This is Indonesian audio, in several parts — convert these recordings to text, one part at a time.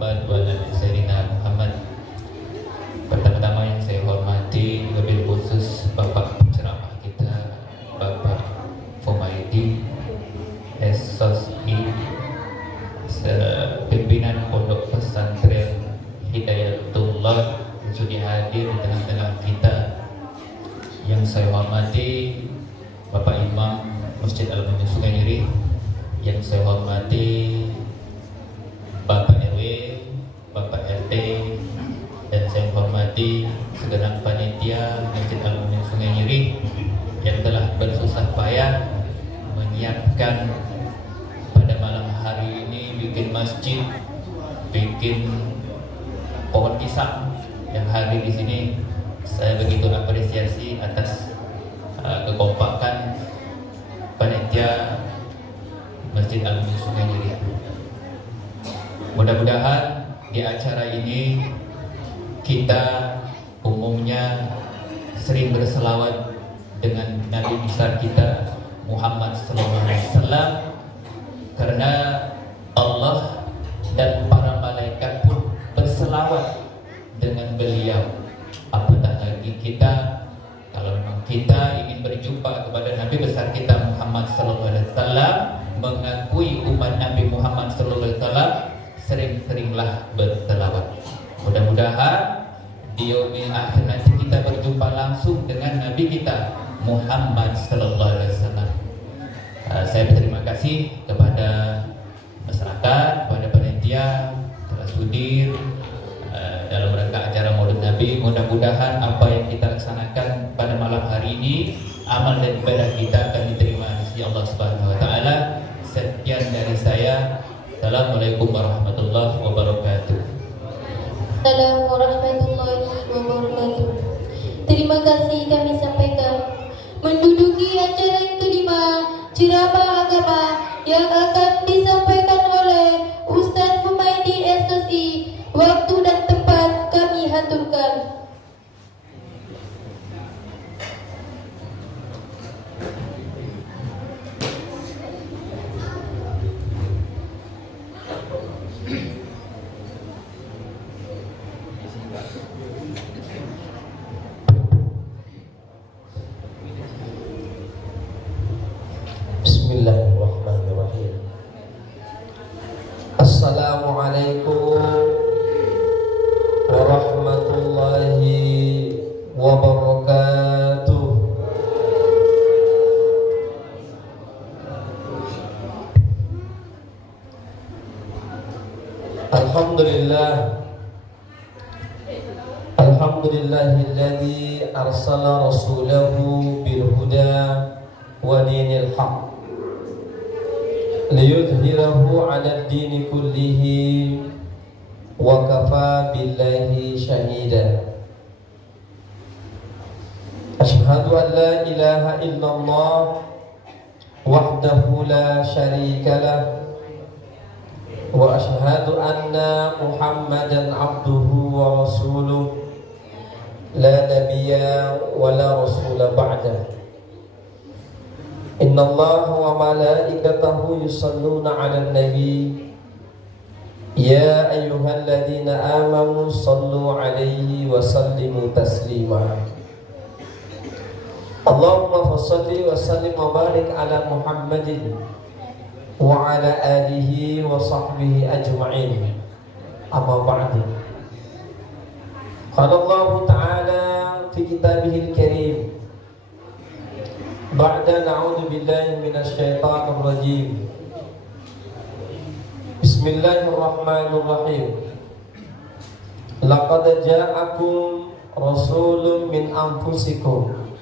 Muhammad wa ala Sayyidina Muhammad. Pertama-tama yang saya hormati lebih khusus Bapak penceramah kita, Bapak Fumaidi SOSI, pimpinan Pondok Pesantren Hidayatullah yang sudah hadir di tengah-tengah kita. Yang saya hormati Bapak Imam Masjid Al-Mu'min Sungai Nyeri, yang saya hormati Bapak RW, Bapak RT, dan saya hormati segenap panitia Masjid Al-Mu'min Sungai Nyeri yang telah bersusah payah menyiapkan pada malam hari ini bikin masjid, bikin pohon pisang yang hadir di sini. Saya begitu apresiasi atas kekompakan panitia Masjid Al-Mu'min Sungai Nyeri. Mudah-mudahan di acara ini kita umumnya sering berselawat dengan Nabi besar kita Muhammad SAW, karena Allah dan para malaikat pun berselawat dengan beliau. Apatah lagi kita, kalau memang kita ingin berjumpa kepada Nabi besar kita Muhammad SAW, mengakui umat Nabi Muhammad SAW, sering-seringlah berselawat. Mudah-mudahan di yaumil akhir nanti kita berjumpa langsung dengan Nabi kita Muhammad SAW. Saya berterima kasih kepada masyarakat, kepada panitia telah sudir dalam rangka acara Maulid Nabi. Mudah-mudahan apa yang kita laksanakan pada malam hari ini, amal dan ibadah kita akan diterima di sisi Allah Subhanahu wa taala. Sekian dari saya. Assalamualaikum warahmatullahi wabarakatuh. Assalamualaikum warahmatullahi wabarakatuh. Terima kasih kami sampaikan. Menduduki acara yang kelima, ceramah agama yang akan disampaikan oleh Ustaz Fumaidi SOSI. Waktu dan tempat kami haturkan. Bismillahirrahmanirrahim. Assalamualaikum warahmatullahi wabarakatuh. Alhamdulillahilladzi arsala rasulahu bil huda wa dinil haqq liyudhhirahu 'ala ad-dini kullihi wa kafa billahi shahida. Asyhadu an la ilaha illallah wahdahu la syarika lah wa asyhadu anna Muhammadan abduhu wa rasuluh la nabiyya wa la rasula ba'dah. Inna Allah wa malaikatahu yusalluna 'alan nabi ya ayyuhalladzina amanu sallu 'alaihi wa sallimu taslima. Allahumma fassalli wa sallim wa barik ala Muhammadin wa ala alihi wa sahbihi ajma'in. Amma ba'du. Qala Allah ta'ala fi kitabihil karim ba'da na'udzu billahi minasy syaithanir rajim. Bismillahirrahmanirrahim. Laqad ja'akum rasulun min anfusikum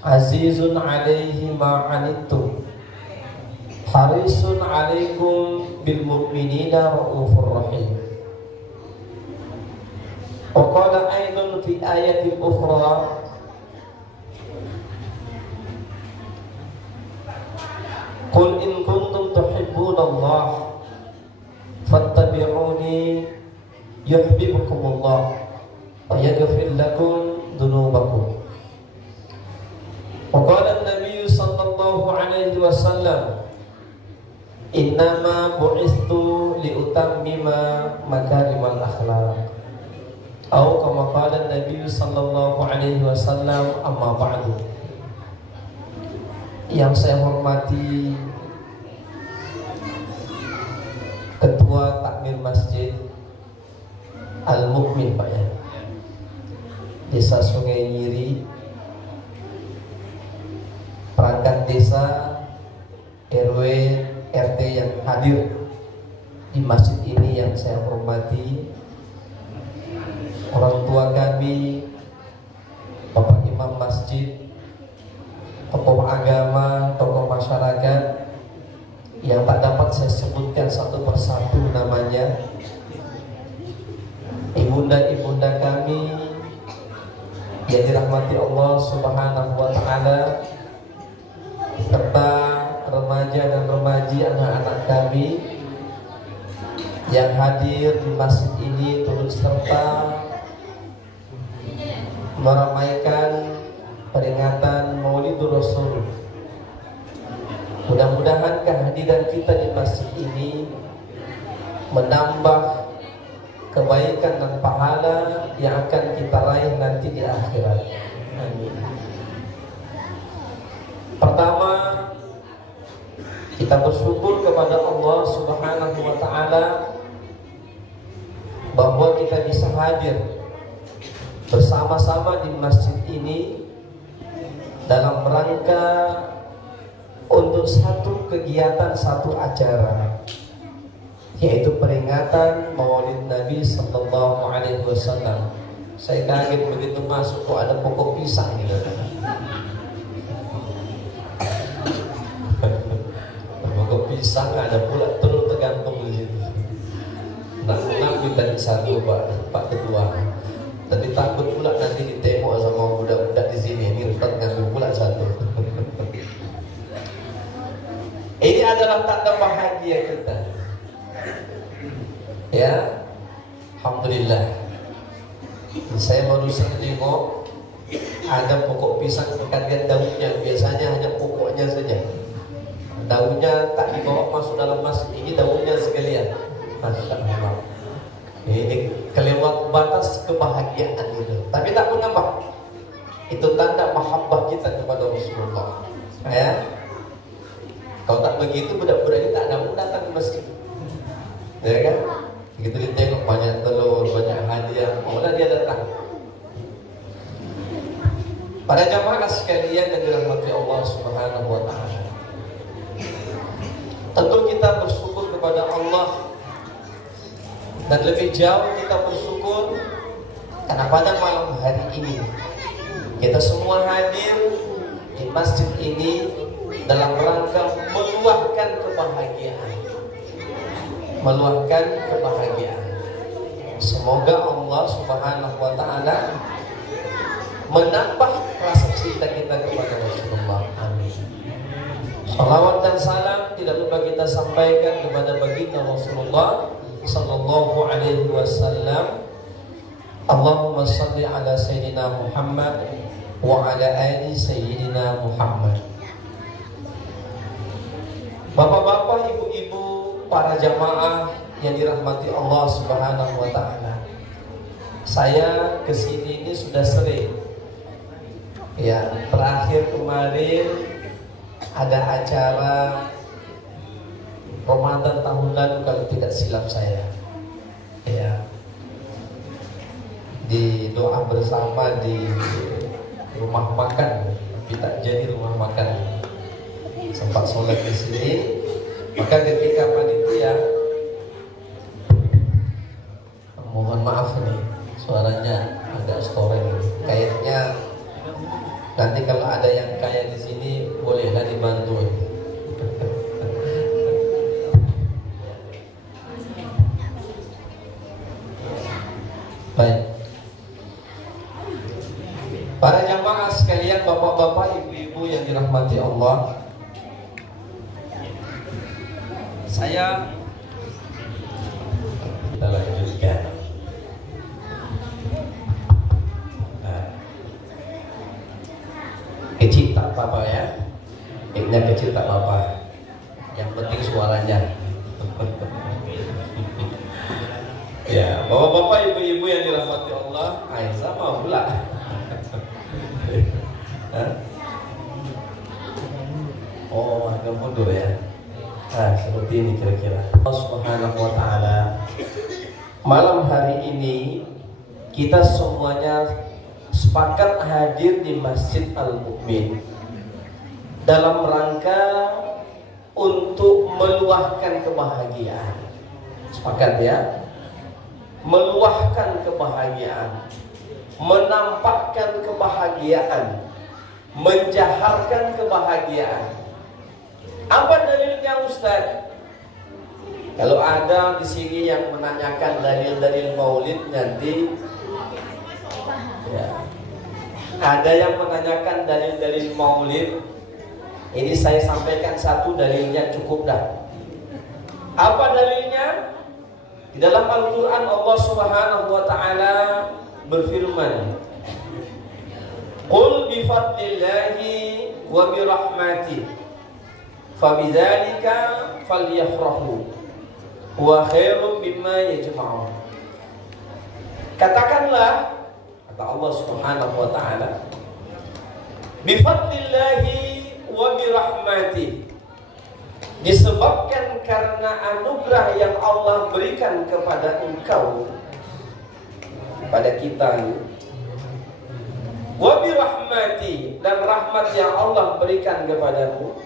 azizun 'alaihi ma 'anittum harisun 'alaikum bil mu'minina raufur rahim. Wa qala aidan fi ayatin ukhra Qul in kuntum tuhibbunallah fattabi'uni yuhibbukumullah wa yaghfir lakum dhunubakum. Wa qala an-nabiy sallallahu alaihi wasallam innama bu'istu liutammima makarimal akhlaq. Atau kama qala Nabi sallallahu alaihi wasallam, amma ba'du. Yang saya hormati Ketua Takmir Masjid Al-Mukmin Pak ya, Desa Sungai Nyiri, perangkat desa, RW, RT yang hadir di masjid ini yang saya hormati, orang tua kami, Bapak Imam Masjid, tokoh agama, tokoh masyarakat yang tak dapat saya sebutkan satu persatu namanya, ibunda-ibunda kami yang dirahmati Allah Subhanahu wa Ta'ala, serta remaja dan remaji anak-anak kami yang hadir di masjid ini turut serta meramaikan peringatan Maulidur Rasul. Mudah-mudahan kehadiran kita di masjid ini menambah kebaikan dan pahala yang akan kita raih nanti di akhirat. Amin. Pertama, kita bersyukur kepada Allah Subhanahu wa Ta'ala bahwa kita bisa hadir bersama-sama di masjid ini dalam rangka untuk satu kegiatan, satu acara, yaitu peringatan Maulid Nabi Sallallahu Alaihi Wasallam. Saya kaget begitu masuk kok ada pokok pisang gitu. Pokok pisang ada pula telur tergantung di situ. Nak ngambil tadi satu Pak Ketua. Tapi takut pula nanti ditengok sama budak-budak di sini. Ini Ustaz ngambil pula satu. Ini adalah tanda bahagia kita. Ya, alhamdulillah. Saya baru tengok ada pokok pisang sekalian daunnya. Biasanya hanya pokoknya saja. Daunnya tak dibawa masuk dalam masjid. Ini daunnya sekalian. Masya Allah. Ini kelewat batas kebahagiaan itu. Tapi tak menambah. Itu tanda mahabbah kita kepada Rasulullah. Ya. Kalau tak begitu budak-budak ini tak ada datang ke masjid. Ya kan? Begitu ditengok banyak telur, banyak hadiah, maulah dia datang. Para jamaah sekalian yang dirahmati Allah Subhanahu wa Ta'ala, tentu kita bersyukur kepada Allah. Dan lebih jauh kita bersyukur karena pada malam hari ini kita semua hadir di masjid ini dalam rangka meluahkan kebahagiaan. Meluahkan kebahagiaan. Semoga Allah Subhanahu wa Ta'ala menambah rasa cinta kita kepada Rasulullah. Amin. Salawat dan salam tidak lupa kita sampaikan kepada baginda Rasulullah Sallallahu Alaihi Wasallam. Allahumma salli ala Sayyidina Muhammad wa ala ali Sayyidina Muhammad. Bapak-bapak, ibu-ibu, para jamaah yang dirahmati Allah Subhanahu wa Ta'ala, saya kesini ini sudah sering. Ya, terakhir kemarin ada acara Ramadan tahun lalu kalau tidak silap saya. Ya, di doa bersama di rumah makan, tapi tak jadi rumah makan. Sempat sholat di sini, maka ketika panitia, mohon maaf nih, suaranya agak storeng. Kayaknya nanti kalau ada yang kaya di sini bolehlah dibantu. Baik. Para jamaah sekalian, bapak-bapak, ibu-ibu yang dirahmati Allah, saya kita lanjutkan. Kecil tak apa-apa ya, kecil tak apa-apa. Yang penting suaranya. Ya, bapak-bapak, ibu-ibu yang dirahmati Allah, Aisyah mau pula. Oh, agak mundur ya. Nah, seperti ini kira-kira. Allah Subhanahu wa Ta'ala, malam hari ini kita semuanya sepakat hadir di Masjid Al-Mu'min dalam rangka untuk meluahkan kebahagiaan. Sepakat ya? Meluahkan kebahagiaan, menampakkan kebahagiaan, menjaharkan kebahagiaan. Apa dalilnya Ustaz? Kalau ada di sini yang menanyakan dalil-dalil maulid nanti ya. Ada yang menanyakan dalil-dalil maulid. Ini saya sampaikan satu dalilnya cukup dah. Apa dalilnya? Di dalam Al-Quran Allah Subhanahu wa Ta'ala berfirman, "Qul bifadlillahi wa birahmati fabidzalika falyafrahu huwa khairum mimma yajma'un." Katakanlah, kata Allah Subhanahu wa Ta'ala, bifadlillahi wa birahmati, disebabkan karena anugerah yang Allah berikan kepada engkau, kepada kita, wa birahmati, dan rahmat yang Allah berikan kepadamu,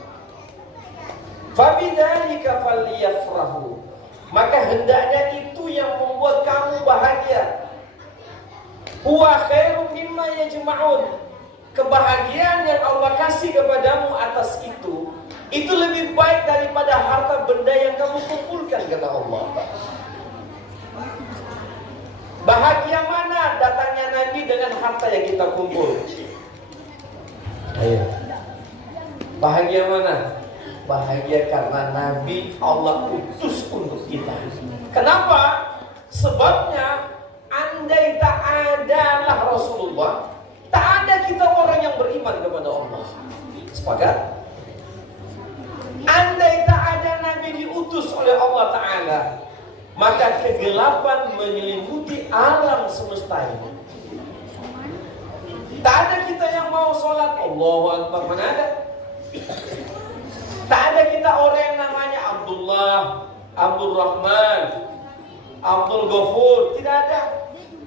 fabidzalika falyafrahu, maka hendaknya itu yang membuat kamu bahagia. Huwa khairum mimma yajma'un, kebahagiaan yang Allah kasih kepadamu atas itu lebih baik daripada harta benda yang kamu kumpulkan, kata Allah. Bahagia mana datangnya Nabi dengan harta yang kita kumpul? Ayo. Bahagia mana? Bahagia karena Nabi Allah utus untuk kita. Kenapa? Sebabnya andai tak adalah Rasulullah, tak ada kita orang yang beriman kepada Allah. Sepakat? Andai tak ada Nabi diutus oleh Allah Ta'ala, maka kegelapan menyelimuti alam semesta ini. Tak ada kita yang mau sholat Allahu Akbar, mana ada? Tak ada kita orang yang namanya Abdullah, Abdul Rahman, Abdul Ghafur. Tidak ada.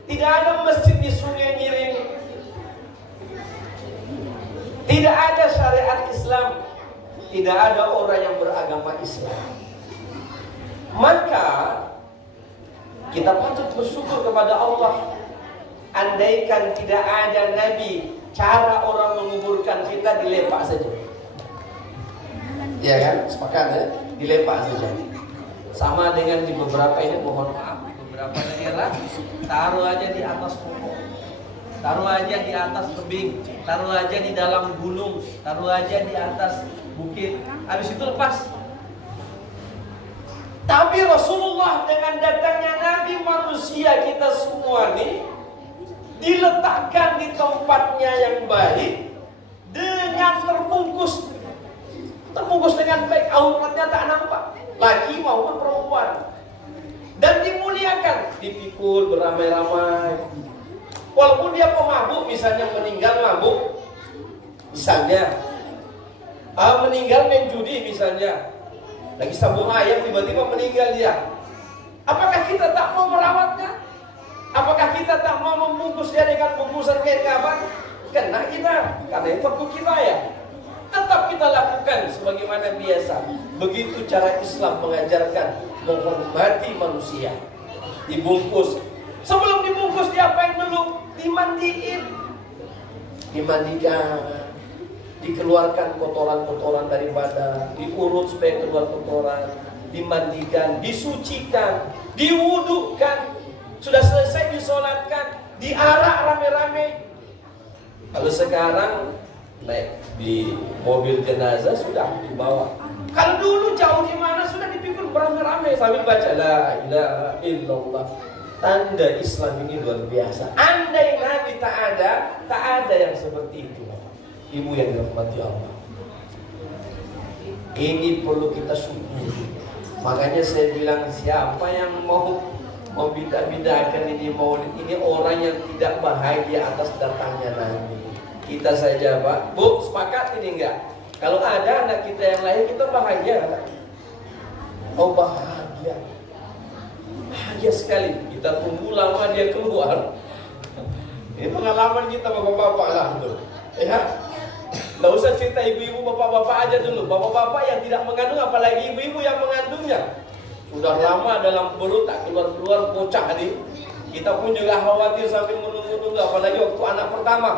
Tidak ada masjid di Sungai Ngiring. Tidak ada syariat Islam. Tidak ada orang yang beragama Islam. Maka kita patut bersyukur kepada Allah. Andaikan tidak ada Nabi, cara orang menguburkan kita dilepak saja. Ya kan? Sepakat ya? Dilepak saja. Sama dengan di beberapa ini, mohon maaf, di beberapa daerah taruh aja di atas pokok, taruh aja di atas tebing, taruh aja di dalam gunung, taruh aja di atas bukit, habis itu lepas. Tapi Rasulullah dengan datangnya Nabi manusia kita semua nih diletakkan di tempatnya yang baik dengan terbungkus dengan baik, auratnya tak nampak, laki maupun perempuan, dan dimuliakan, dipikul beramai-ramai. Walaupun dia pemabuk, misalnya meninggal mabuk, misalnya meninggal main judi, misalnya lagi sabung ayam tiba-tiba meninggal dia, apakah kita tak mau merawatnya? Apakah kita tak mau membungkus dia dengan bungkusan kain kafan? Kena kita, karena itu fardu kifayah. Tetap kita lakukan sebagaimana biasa. Begitu cara Islam mengajarkan menghormati manusia. Dibungkus. Sebelum dibungkus diapain dulu? Dimandiin. Dimandikan. Dikeluarkan kotoran-kotoran dari badan. Diurut supaya keluar kotoran. Dimandikan. Disucikan. Diwudukan. Sudah selesai disolatkan. Diarak rame-rame. Kalau sekarang naik di mobil jenazah sudah dibawa. Kalau dulu jauh di mana sudah dipikul beramai-ramai sambil baca la ilaha illallah. Tanda Islam ini luar biasa. Andai Nabi tak ada yang seperti itu. Ibu yang dirahmati Allah, ini perlu kita syukuri. Makanya saya bilang, siapa yang mau bidah-bidahkan ini maulid, ini orang yang tidak bahagia atas datangnya Nabi. Kita saja, Pak, Bu, sepakat ini enggak? Kalau ada anak kita yang lahir, kita bahagia kan? Oh, bahagia. Bahagia sekali. Kita tunggu lama dia keluar. Ini pengalaman kita bapak-bapak lah tuh. Ya. Nggak usah cerita ibu-ibu, bapak-bapak aja dulu. Bapak-bapak yang tidak mengandung, apalagi ibu-ibu yang mengandungnya. Sudah lama dalam perut tak keluar-keluar bocah nih. Kita pun juga khawatir sambil menunggu-nunggu, apalagi waktu anak pertama.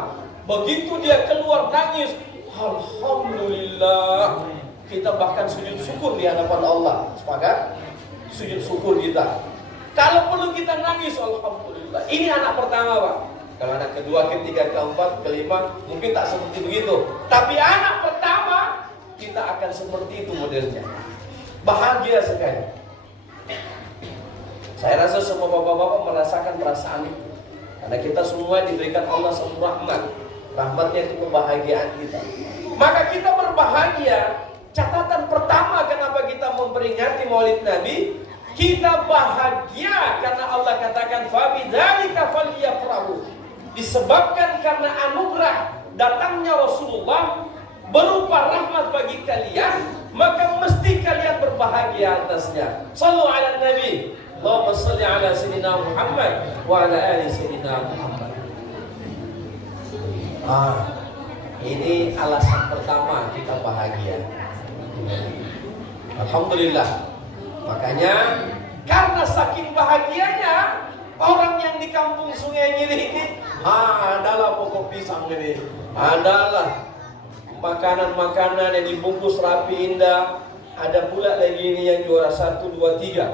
Begitu dia keluar nangis, alhamdulillah. Kita bahkan sujud syukur di hadapan Allah. Sepakat? Sujud syukur kita. Kalau perlu kita nangis, alhamdulillah. Ini anak pertama, Pak. Kalau anak kedua, ketiga, keempat, kelima, mungkin tak seperti begitu. Tapi anak pertama, kita akan seperti itu modelnya. Bahagia sekali. Saya rasa semua bapak-bapak merasakan perasaan itu. Karena kita semua diberikan Allah satu rahmat. Rahmatnya itu kebahagiaan kita. Maka kita berbahagia. Catatan pertama kenapa kita memperingati Maulid Nabi, kita bahagia karena Allah katakan fabidzalika falyafrahu. Disebabkan karena anugerah datangnya Rasulullah berupa rahmat bagi kalian, maka mesti kalian berbahagia atasnya. Shallu ala Nabi. Allahumma shalli ala sayyidina Muhammad wa ala ali sayyidina Muhammad. Ini alasan pertama kita bahagia. Alhamdulillah. Makanya karena saking bahagianya, orang yang di kampung Sungai Nyili ini adalah pokok pisang ini, adalah makanan-makanan yang dibungkus rapi indah. Ada pula lagi ini yang juara 1, 2, 3.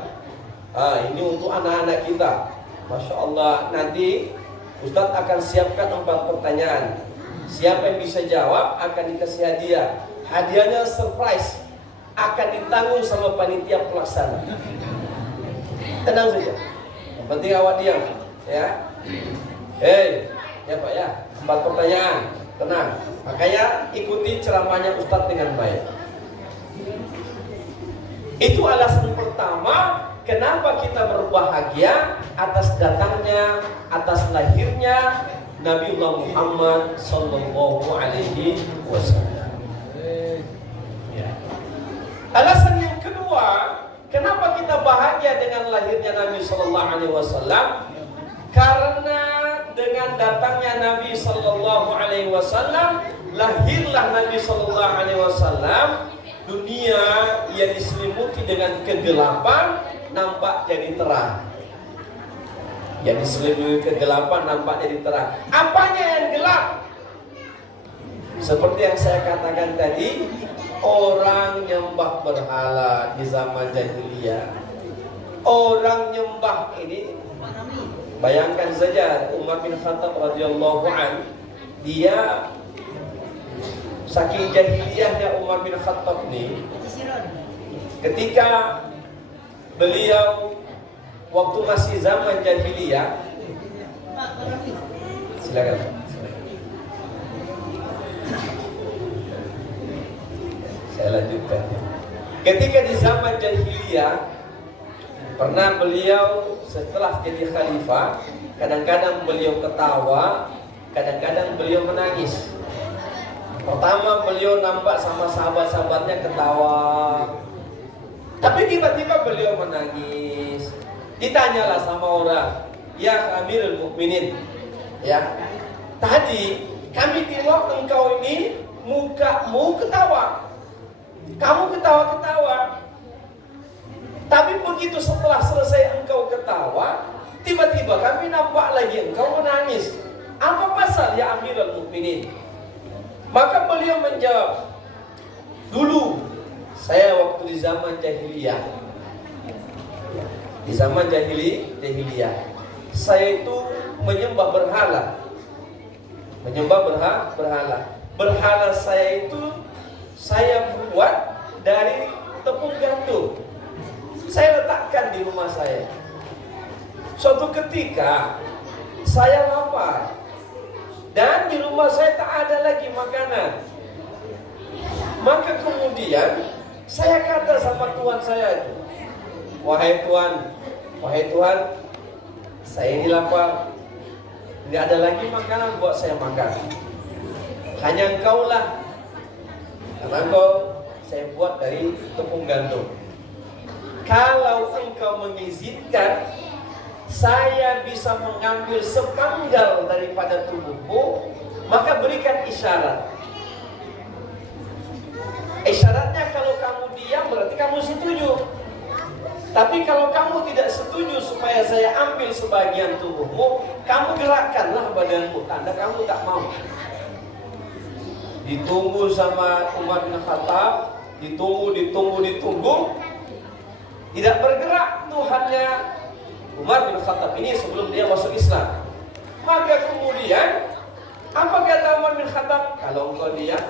Ini untuk anak-anak kita. Masya Allah. Nanti Ustadz akan siapkan 4 pertanyaan. Siapa yang bisa jawab akan dikasih hadiah. Hadiahnya surprise, akan ditanggung sama panitia pelaksana. Tenang saja. Yang penting awak diam, ya. Ya Pak ya. 4 pertanyaan. Tenang. Makanya ikuti ceramahnya Ustadz dengan baik. Itu alasan pertama kenapa kita berbahagia atas datangnya, atas lahirnya Nabiullah Muhammad sallallahu alaihi wasallam. Alasan yang kedua, kenapa kita bahagia dengan lahirnya Nabi sallallahu alaihi wasallam? Karena dengan datangnya Nabi sallallahu alaihi wasallam, lahirlah Nabi sallallahu alaihi wasallam. Dunia yang diselimuti dengan kegelapan nampak jadi terang. Yang diselimuti kegelapan nampak jadi terang. Apanya yang gelap? Seperti yang saya katakan tadi, orang nyembah berhala di zaman jahiliyah. Orang nyembah ini, bayangkan saja Umar bin Khattab radhiyallahu an, dia saking jahiliyahnya Umar bin Khattab ini, ketika beliau waktu masih zaman jahiliyah, silakan. Saya lanjutkan. Ketika di zaman jahiliyah, pernah beliau setelah jadi khalifah, kadang-kadang beliau ketawa, kadang-kadang beliau menangis. Pertama beliau nampak sama sahabat-sahabatnya ketawa, tapi tiba-tiba beliau menangis. Ditanyalah sama orang, ya Amirul Mukminin, ya, tadi kami tengok engkau ini mukamu ketawa, kamu ketawa-ketawa, tapi begitu setelah selesai engkau ketawa, tiba-tiba kami nampak lagi engkau menangis. Apa pasal ya Amirul Mukminin? Maka beliau menjawab, dulu saya waktu di zaman jahiliyah, saya itu menyembah berhala. Berhala saya itu saya buat dari tepung gandum. Saya letakkan di rumah saya. Suatu ketika saya lapar dan di rumah saya tak ada lagi makanan. Maka kemudian saya kata sama tuan saya itu, wahai Tuhan, saya ini lapar, tidak ada lagi makanan buat saya makan. Hanya Engkaulah, karena Engkau saya buat dari tepung gandum. Kalau Engkau mengizinkan, saya bisa mengambil sepenggal daripada tubuhmu, maka berikan isyarat. Isyaratnya kalau kamu diam berarti kamu setuju. Tapi kalau kamu tidak setuju supaya saya ambil sebagian tubuhmu, kamu gerakkanlah badanmu, tanda kamu tak mau. Ditunggu sama Umar bin Khattab, ditunggu, tidak bergerak Tuhannya Umar bin Khattab ini sebelum dia masuk Islam. Maka kemudian apa kata Umar bin Khattab? Kalau engkau diam,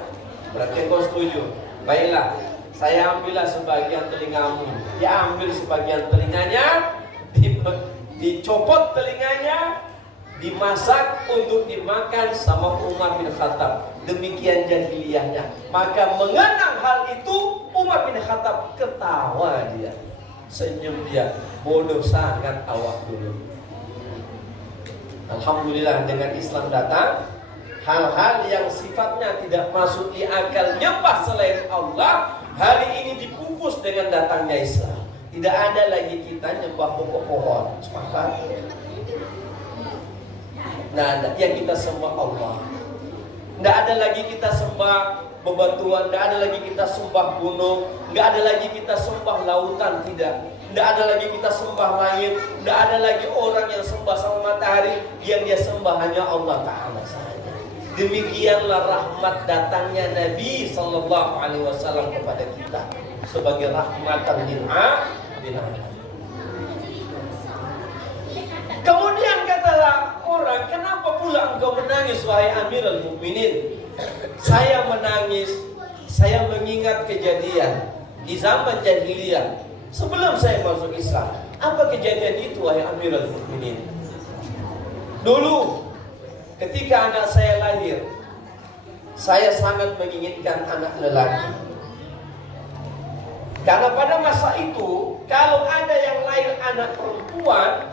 berarti engkau setuju. Baiklah, saya ambillah sebagian telingamu. Dia ambil sebagian telinganya, dicopot telinganya, dimasak untuk dimakan sama Umar bin Khattab. Demikian jahiliyahnya. Maka mengenang hal itu, Umar bin Khattab ketawa dia, senyum dia. Bodoh sangat awak dulu. Alhamdulillah dengan Islam datang, hal-hal yang sifatnya tidak masuk di akal nyembah selain Allah, hari ini dipupus dengan datangnya Islam. Tidak ada lagi kita nyembah pokok pohon. Sepakat? Nah, yang kita sembah Allah. Tidak ada lagi kita sembah bebatuan, tidak ada lagi kita sembah gunung, tidak ada lagi kita sembah lautan, tidak. Tidak ada lagi kita sembah langit, tidak ada lagi orang yang sembah sama matahari, yang dia sembah hanya Allah Ta'ala saja. Demikianlah rahmat datangnya Nabi Sallallahu Alaihi Wasallam kepada kita sebagai rahmatan lil alamin. Kemudian katalah orang, kenapa pula engkau menangis wahai Amirul Mukminin? Saya menangis, saya mengingat kejadian di zaman jahiliyah sebelum saya masuk Islam. Apa kejadian itu wahai Amirul Mukminin? Dulu ketika anak saya lahir, saya sangat menginginkan anak lelaki. Karena pada masa itu, kalau ada yang lahir anak perempuan,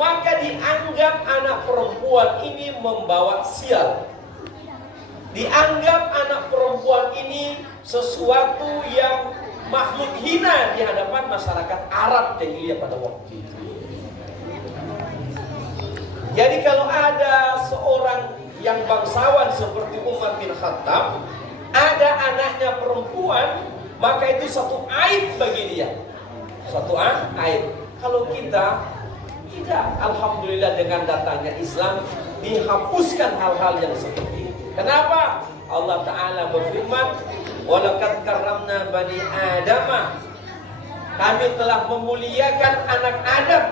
maka dianggap anak perempuan ini membawa sial. Dianggap anak perempuan ini sesuatu yang makhluk hina di hadapan masyarakat Arab jahiliyah pada waktu itu. Jadi kalau ada seorang yang bangsawan seperti Umar bin Khattab, ada anaknya perempuan, maka itu satu aib bagi dia. Satu aib. Kalau kita tidak, alhamdulillah dengan datangnya Islam dihapuskan hal-hal yang seperti itu. Kenapa? Allah Ta'ala berfirman, "Walaqad karramna bani Adama." Kami telah memuliakan anak Adam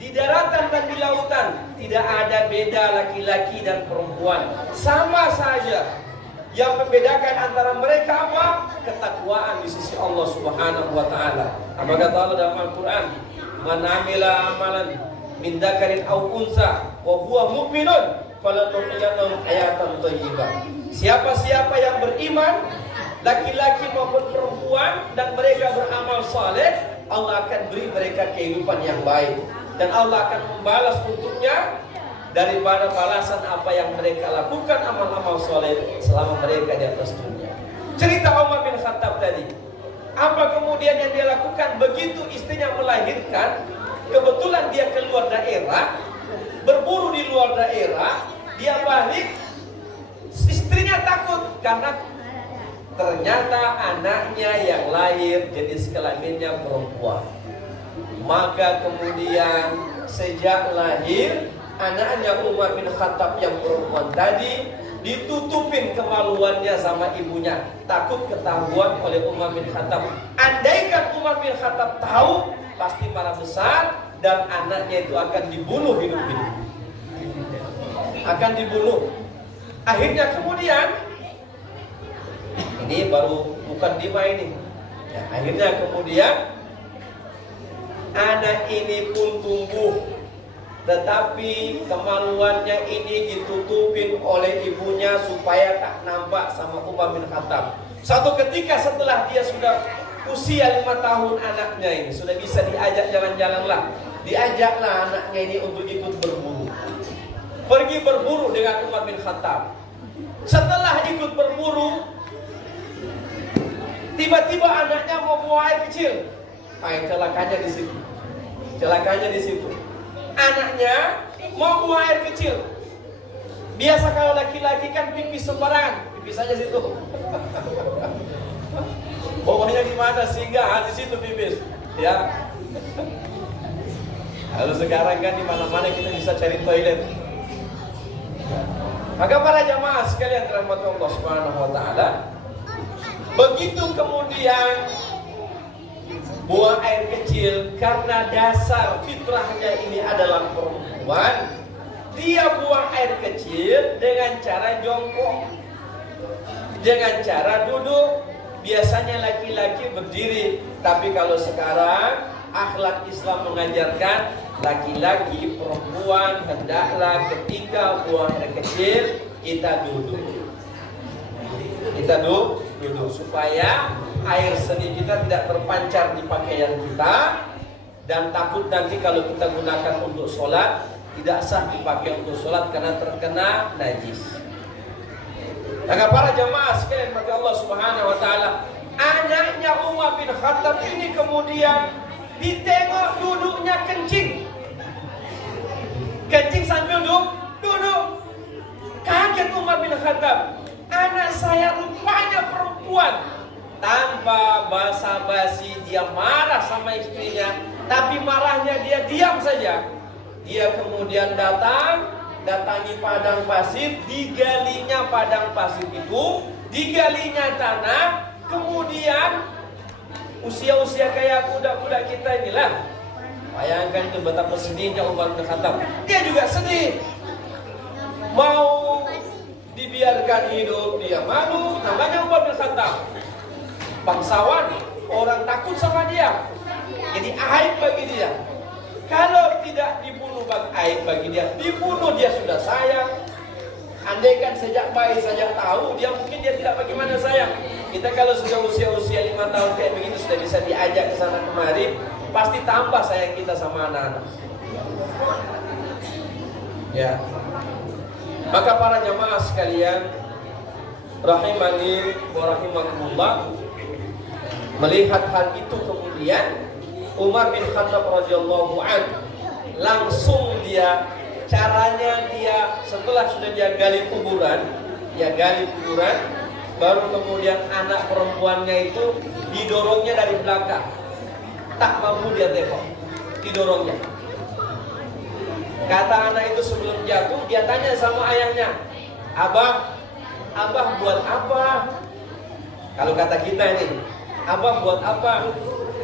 di daratan dan di lautan. Tidak ada beda laki-laki dan perempuan, sama saja. Yang membedakan antara mereka apa? Ketakwaan di sisi Allah Subhanahu wa Ta'ala. Apa kata Allah dalam Al-Quran? Man amila amalan min dzakarin aw unsa wa huwa mu'minun falanuhyiyannahu hayatan thayyibah. Siapa-siapa yang beriman, laki-laki maupun perempuan, dan mereka beramal saleh, Allah akan beri mereka kehidupan yang baik, dan Allah akan membalas untuknya daripada balasan apa yang mereka lakukan amal-amal saleh selama mereka di atas dunia. Cerita Umar bin Khattab tadi, apa kemudian yang dia lakukan? Begitu istrinya melahirkan, kebetulan dia keluar daerah, berburu di luar daerah, dia balik, istrinya takut karena ternyata anaknya yang lahir jenis kelaminnya perempuan. Maka kemudian sejak lahir, anaknya Umar bin Khattab yang perempuan tadi ditutupin kemaluannya sama ibunya, takut ketahuan oleh Umar bin Khattab. Andaikan Umar bin Khattab tahu, pasti marah besar dan anaknya itu akan dibunuh hidup-hidup. Akan dibunuh. Akhirnya kemudian, ini baru bukan dima ini. Ya, akhirnya kemudian anak ini pun tumbuh, tetapi kemaluannya ini ditutupin oleh ibunya supaya tak nampak sama Umar bin Khattab. Satu ketika setelah dia sudah usia 5 tahun anaknya ini sudah bisa diajak jalan-jalan lah. Diajaklah anaknya ini untuk ikut berburu. Pergi berburu dengan Umar bin Khattab. Setelah ikut berburu, tiba-tiba anaknya mau buang air kecil. Celakanya di situ. Celakanya di situ. Anaknya mau buang air kecil. Biasa kalau laki-laki kan pipis sembarangan, pipis aja situ. Pokoknya di mana singgah di situ pipis, ya. Kalau sekarang kan di mana-mana kita bisa cari toilet. Maka para jamaah sekalian rahmat Allah Subhanahu wa taala, begitu kemudian buang air kecil karena dasar fitrahnya ini adalah perempuan, dia buang air kecil dengan cara jongkok, dengan cara duduk. Biasanya laki-laki berdiri, tapi kalau sekarang akhlak Islam mengajarkan laki-laki perempuan hendaklah ketika buang air kecil kita duduk. Kita duduk supaya air seni kita tidak terpancar di pakaian kita, dan takut nanti kalau kita gunakan untuk sholat tidak sah dipakai untuk sholat karena terkena najis. Maka para jamaah sekalian maka Allah Subhanahu wa taala, anaknya Umar bin Khattab ini kemudian ditengok duduknya kencing. Kencing sambil duduk. Kaget Umar bin Khattab. Anak saya rupanya perempuan. Tanpa basa-basi dia marah sama istrinya, tapi marahnya dia diam saja. Dia kemudian datangi padang pasir, digalinya padang pasir itu, digalinya tanah, kemudian usia-usia kayak budak-budak kita inilah. Bayangkan itu betapa sedihnya Umar bin Khattab. Dia juga sedih. Mau dibiarkan hidup, dia malu. Namanya Umar bin Khattab, bangsawan, orang takut sama dia. Jadi aib bagi dia. Kalau tidak dibunuh aib bagi dia, dibunuh dia sudah sayang. Andaikan sejak bayi saja tahu, dia mungkin dia tidak bagaimana sayang. Kita kalau sudah usia 5 tahun kayak begitu sudah bisa diajak ke sana kemari, pasti tambah sayang kita sama anak-anak. Ya. Maka para jamaah sekalian, rahimani wa rahimakumullah, melihat hal itu kemudian Umar bin Khattab radhiyallahu anhu langsung caranya dia setelah sudah dia gali kuburan, baru kemudian anak perempuannya itu didorongnya dari belakang, tak mampu dia tengok, didorongnya. Kata anak itu sebelum jatuh dia tanya sama ayahnya, abah buat apa? Kalau kata kita ini, abah buat apa?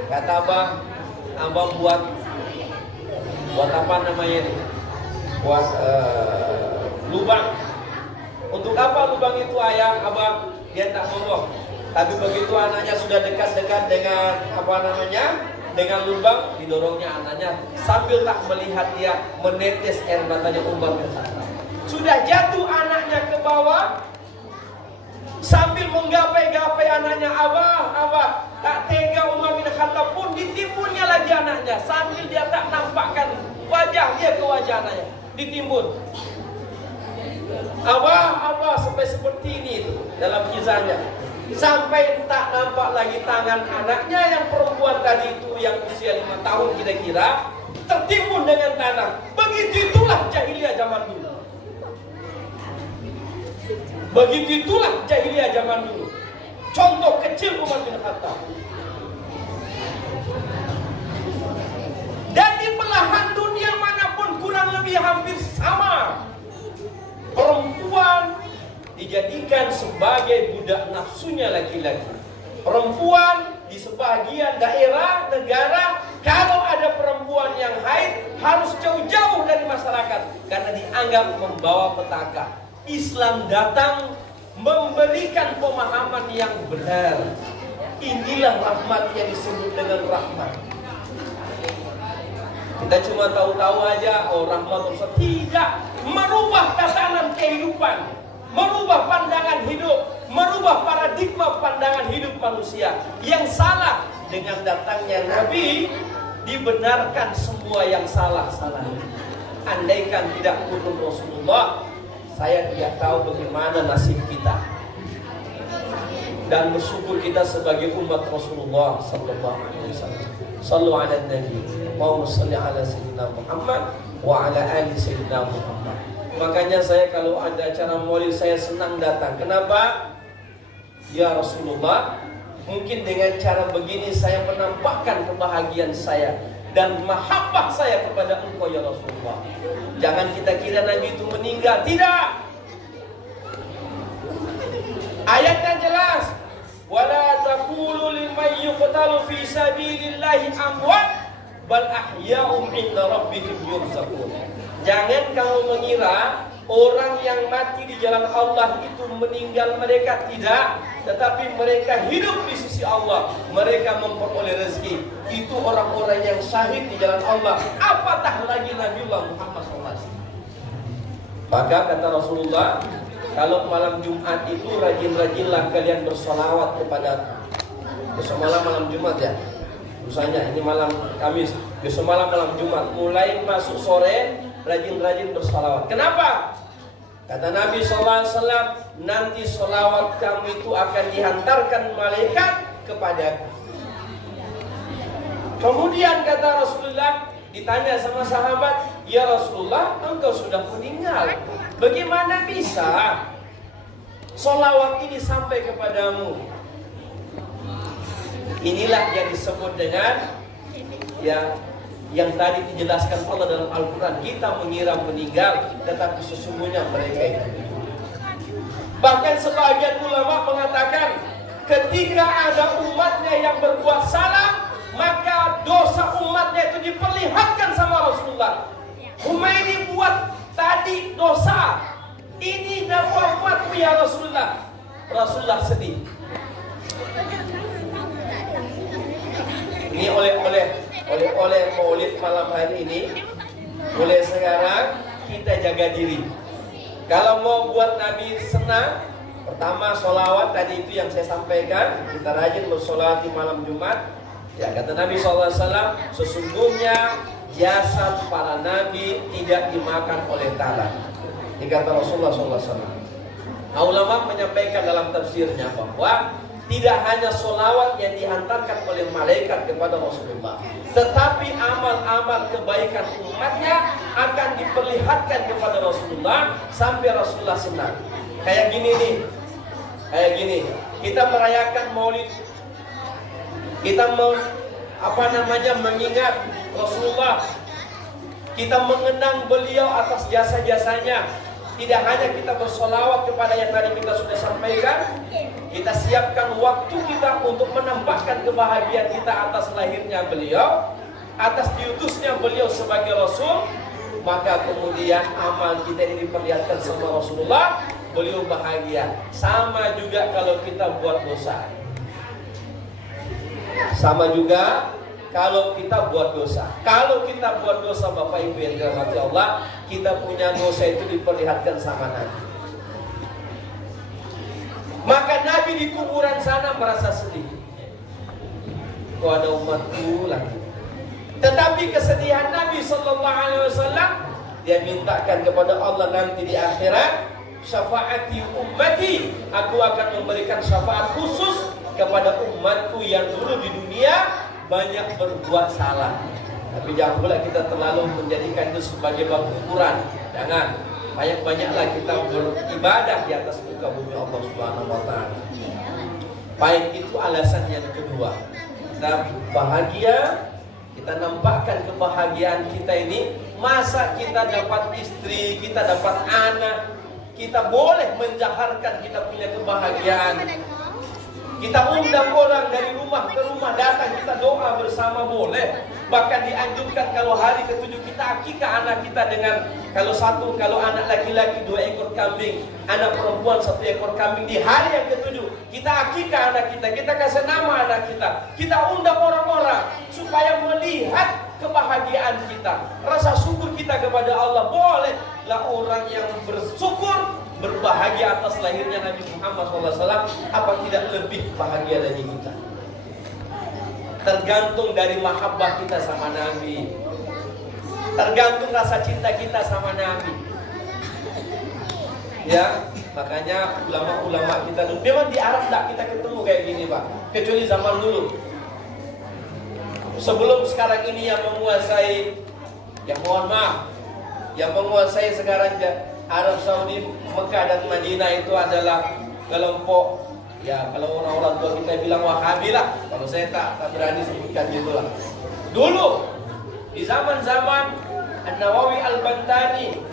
Kata abah buat apa namanya ini? Buat lubang. Untuk apa lubang itu ayah? Abah dia tak ngomong. Tapi begitu anaknya sudah dekat-dekat dengan dengan lubang, didorongnya anaknya sambil tak melihat dia menetes air matanya Umar bin Khattab. Sudah jatuh anaknya ke bawah, sambil menggapai-gapai anaknya, abah, tak tega Umar bin Khattab pun ditimbunnya lagi anaknya, sambil dia tak nampakkan wajah dia ke wajah anaknya, ditimbun. Abah sampai seperti ini itu dalam kisahnya, sampai tak nampak lagi tangan anaknya yang perempuan tadi itu yang usia 5 tahun kira-kira tertimbun dengan tanah. Begitu itulah jahiliyah zaman dulu. Begitu itulah jahiliyah zaman dulu. Contoh kecil Umar bin Khattab. Dan di belahan dunia manapun kurang lebih hampir sama. Perempuan dijadikan sebagai budak nafsunya laki-laki. Perempuan di sebagian daerah, negara, kalau ada perempuan yang haid harus jauh-jauh dari masyarakat karena dianggap membawa petaka. Islam datang memberikan pemahaman yang benar. Inilah rahmat yang disebut dengan rahmat. Kita cuma tahu-tahu aja, oh rahmat Ustaz. Tidak, merubah tatanan kehidupan, merubah pandangan hidup, merubah paradigma pandangan hidup manusia yang salah dengan datangnya Nabi dibenarkan semua yang salah-salah. Andaikan tidak turun Rasulullah, saya tidak tahu bagaimana nasib kita. Dan bersyukur kita sebagai umat Rasulullah sallallahu alaihi wasallam. Sallu ala nabi, Allahumma shalli ala sayyidina Muhammad wa ala ali sayyidina Muhammad. Makanya saya kalau ada acara maulid saya senang datang. Kenapa? Ya Rasulullah, mungkin dengan cara begini saya menampakkan kebahagiaan saya dan mahabbah saya kepada engkau ya Rasulullah. Jangan kita kira Nabi itu meninggal. Tidak. Ayatnya jelas. Wala taqulu liman yuqtalu fi sabilillahi amwat bal ahya'um 'inda rabbihim yurzaqun. Jangan kamu mengira orang yang mati di jalan Allah itu meninggal, mereka tidak, tetapi mereka hidup di sisi Allah, mereka memperoleh rezeki. Itu orang-orang yang syahid di jalan Allah. Apatah lagi Nabiullah Muhammad SAW. Maka kata Rasulullah, kalau malam Jumat itu rajin-rajinlah kalian bersolawat kepada. Besok malam Jumat ya. Misalnya ini malam Kamis, besok malam Jumat. Mulai masuk sore rajin-rajin bersolawat. Kenapa? Kata Nabi SAW, nanti solawat kamu itu akan dihantarkan malaikat kepadaku. Kemudian kata Rasulullah, ditanya sama sahabat, ya Rasulullah, engkau sudah meninggal, bagaimana bisa solawat ini sampai kepadamu? Inilah yang disebut dengan yang tadi dijelaskan Allah dalam Al-Quran. Kita mengira meninggal, tetapi sesungguhnya mereka itu. Bahkan sebagian ulama mengatakan, ketika ada umatnya yang berbuat salah, maka dosa umatnya itu diperlihatkan sama Rasulullah. Humaini buat tadi dosa, ini dakwah umatmu ya Rasulullah. Rasulullah sedih. Ini oleh maulid malam hari ini, mulai sekarang kita jaga diri. Kalau mau buat Nabi senang, pertama sholawat tadi itu yang saya sampaikan, kita rajin bersolawat di malam Jumat. Ya kata Nabi SAW, sesungguhnya jasad para Nabi tidak dimakan oleh tanah. Ini kata Rasulullah SAW. Nah, ulama menyampaikan dalam tafsirnya bahwa tidak hanya sholawat yang dihantarkan oleh malaikat kepada Rasulullah, tetapi amal-amal kebaikan umatnya akan diperlihatkan kepada Rasulullah sampai Rasulullah senang. Kayak gini nih, kita merayakan maulid, kita mengingat Rasulullah, kita mengenang beliau atas jasa-jasanya. Tidak hanya kita bersolawat kepada yang tadi kita sudah sampaikan, kita siapkan waktu kita untuk menampakkan kebahagiaan kita atas lahirnya beliau, atas diutusnya beliau sebagai Rasul. Maka kemudian amal kita ini diperlihatkan sama Rasulullah, beliau bahagia. Sama juga kalau kita buat dosa. Sama juga kalau kita buat dosa. Kalau kita buat dosa, Bapak Ibu yang dirahmati Allah, kita punya dosa itu diperlihatkan sama Nabi. Maka Nabi di kuburan sana merasa sedih. Kok ada umatku lagi. Tetapi kesedihan Nabi SAW, dia mintakan kepada Allah nanti di akhirat, syafaati ummati, aku akan memberikan syafaat khusus kepada umatku yang dulu di dunia banyak berbuat salah. Tapi jangan pula kita terlalu menjadikan itu sebagai bab ukuran. Jangan. Banyak-banyaklah kita beribadah di atas muka bumi Allah Subhanahu wa taala. Baik, itu alasan yang kedua. Kita bahagia, kita nampakkan kebahagiaan kita ini. Masa kita dapat istri, kita dapat anak, kita boleh menjaharkan kita punya kebahagiaan. Kita undang orang dari rumah ke rumah datang, kita doa bersama boleh. Bahkan dianjurkan kalau hari ke-7 kita akikah anak kita dengan kalau anak laki-laki 2 ekor kambing, anak perempuan 1 ekor kambing. Di hari yang ke-7 kita akikah anak kita kasih nama anak kita undang orang-orang supaya melihat kebahagiaan kita, rasa syukur kita kepada Allah. Bolehlah orang yang bersyukur, berbahagia atas lahirnya Nabi Muhammad SAW. Apa tidak lebih bahagia dari kita? tergantung dari mahabbah kita sama Nabi, tergantung rasa cinta kita sama Nabi. Ya, makanya ulama-ulama kita dulu, memang di Arab tak kita ketemu kayak gini Pak, kecuali zaman dulu. Sebelum sekarang ini yang menguasai, ya mohon maaf, yang menguasai sekarang Arab Saudi, Mekah dan Madinah itu adalah kelompok, ya kalau orang-orang tua kita bilang Wahabi lah, kalau saya tak berani sebutkan gitulah. Dulu di zaman-zaman An-Nawawi Al-Bantani,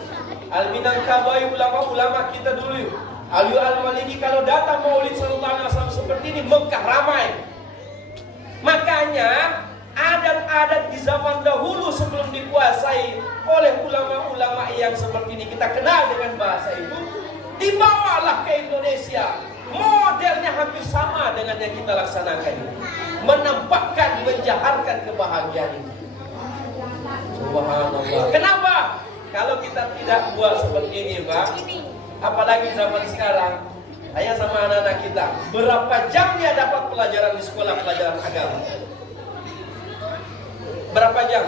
Al-Minangkawi, ulama-ulama kita dulu, Ali Al-Maliki, kalau datang Maulid sallallahu alaihi wasallam seperti ini, Mekah ramai. Makanya adat-adat di zaman dahulu sebelum dikuasai oleh ulama-ulama yang seperti ini, kita kenal dengan bahasa itu, dibawalah ke Indonesia. Modelnya hampir sama dengan yang kita laksanakan ini, menampakkan, menjaharkan kebahagiaan ini. Subhanallah. Kenapa? Kalau kita tidak buat seperti ini Pak, apalagi zaman sekarang, saya sama anak-anak kita, berapa jam dia dapat pelajaran di sekolah, pelajaran agama? Berapa jam?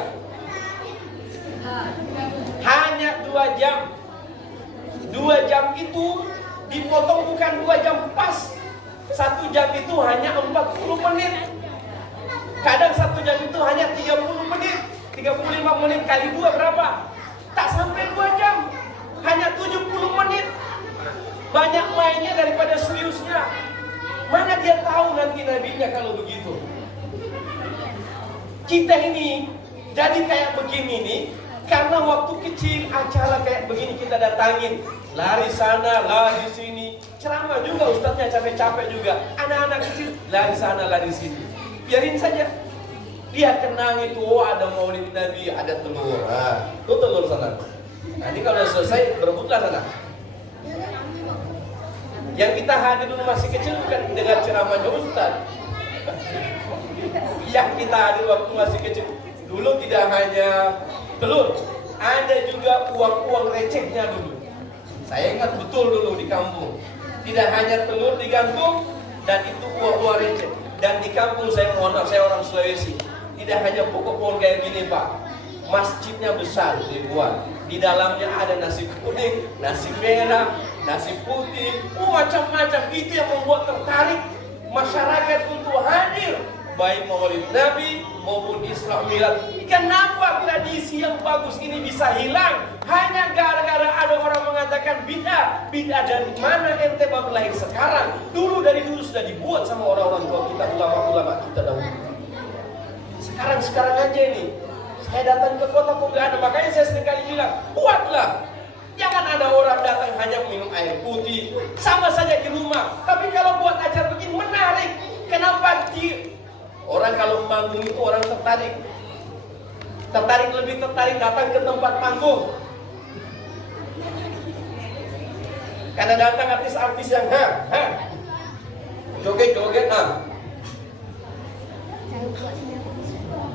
Hanya 2 jam. 2 jam itu dipotong bukan 2 jam pas. 1 jam itu hanya 40 menit. Kadang 1 jam itu hanya 30 menit. 35 menit kali 2 berapa? Tak sampai 2 jam. Hanya 70 menit. Banyak mainnya daripada seriusnya. Mana dia tahu nanti nabinya kalau begitu. Kita ini jadi kayak begini nih, karena waktu kecil acara kayak begini kita datangin, lari sana, lari sini, ceramah juga ustadznya capek-capek juga, anak-anak kecil lari sana, lari sini, biarin saja. Dia kenang itu, oh ada Maulid Nabi, ada telur, tuh telur sana. Nanti kalau sudah selesai berebutlah sana. Yang kita hadir dulu masih kecil bukan dengar ceramahnya ustadz. Yang kita hadir waktu masih kecil dulu tidak hanya telur, ada juga uang-uang recehnya dulu. Saya ingat betul dulu di kampung, tidak hanya telur digantung dan itu uang-uang receh. Dan di kampung saya, mohon maaf, saya orang Sulawesi, tidak hanya pokok pohon kayak gini Pak, masjidnya besar dibuat, di dalamnya ada nasi kuning, nasi merah, nasi putih, macam-macam. Itu yang membuat tertarik masyarakat untuk hadir, baik Maulid Nabi maupun Isra Milad. Kenapa tradisi yang bagus ini bisa hilang? Hanya gara-gara ada orang mengatakan bid'ah. Bid'ah dari mana ente baru lahir sekarang? Dulu dari dulu sudah dibuat sama orang-orang tua kita, ulama-ulama kita dahulu. Sekarang aja ini saya datang ke kota kok nggak ada. Makanya saya seringkali bilang, buatlah. Jangan ada orang datang hanya minum air putih, sama saja di rumah. Tapi kalau buat acara begini menarik. Kenapa orang kalau manggung itu orang tertarik, lebih tertarik datang ke tempat panggung. Karena datang artis-artis yang joget-joget,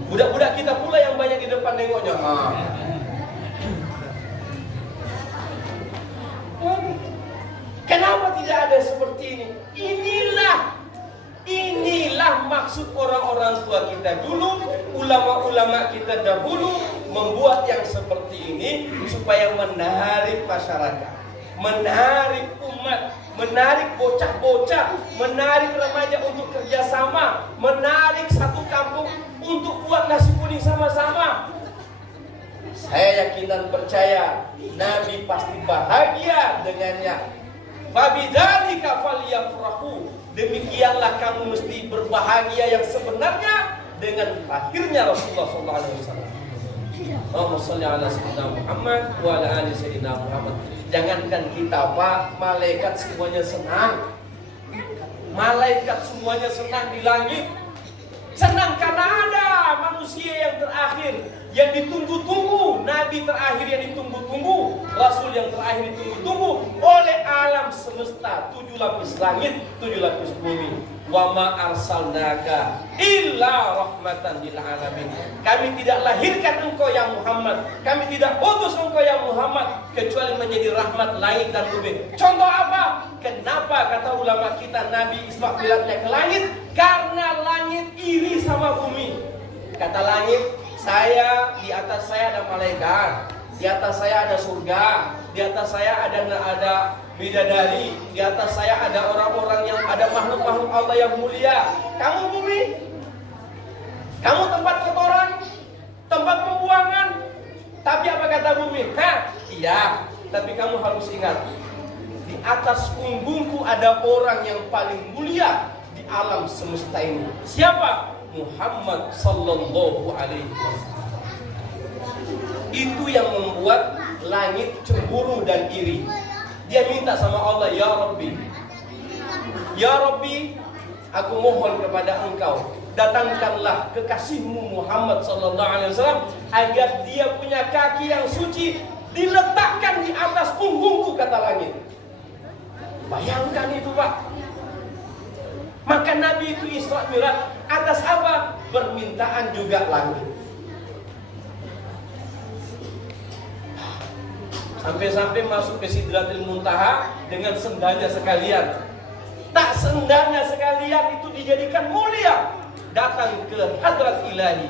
budak-budak kita pula yang banyak di depan nengoknya. Kenapa tidak ada seperti ini? Inilah maksud orang-orang tua kita dulu, ulama-ulama kita dahulu membuat yang seperti ini supaya menarik masyarakat, menarik umat, menarik bocah-bocah, menarik remaja untuk kerjasama, menarik satu kampung untuk buat nasi kuning sama-sama. Saya yakin dan percaya Nabi pasti bahagia dengannya. Fabidzalika falyafrahu. Demikianlah kamu mesti berbahagia yang sebenarnya dengan lahirnya Rasulullah SAW. Allahumma sholli ala sayyidina Muhammad wa ala ali sayyidina Muhammad. Jangankan kita Pak, malaikat semuanya senang. Malaikat semuanya senang di langit. Senang karena ada manusia yang terakhir, yang ditunggu-tunggu, Nabi terakhir yang ditunggu-tunggu, Rasul yang terakhir ditunggu-tunggu oleh alam semesta, 7 lapis langit, 7 lapis bumi. wa ma arsalnaka illa rahmatan lil alamin. Kami tidak lahirkan engkau ya Muhammad, kami tidak utus engkau ya Muhammad kecuali menjadi rahmat langit dan bumi. Contoh apa? Kenapa kata ulama kita Nabi Isra Mi'rajnya ke langit? Karena langit iri sama bumi. Kata langit, saya di atas saya ada malaikat, di atas saya ada surga, di atas saya ada bidadari, di atas saya ada orang-orang yang ada makhluk-makhluk Allah yang mulia. Kamu bumi, kamu tempat kotoran, tempat pembuangan. Tapi apa kata bumi? Iya, tapi kamu harus ingat, di atas punggungku ada orang yang paling mulia di alam semesta ini. Siapa? Muhammad sallallahu alaihi wasallam. Itu yang membuat langit cemburu dan iri. Dia minta sama Allah, ya Rabbi, ya Rabbi, aku mohon kepada engkau, datangkanlah kekasihmu Muhammad sallallahu alaihi wasallam agar dia punya kaki yang suci diletakkan di atas punggungku, kata langit. Bayangkan itu, Pak. Maka Nabi itu Isra Mi'raj atas apa? Permintaan juga langit. Sampai-sampai masuk ke Sidratil Muntaha dengan sendalnya sekalian. Tak sendalnya sekalian itu dijadikan mulia, datang ke hadrat ilahi.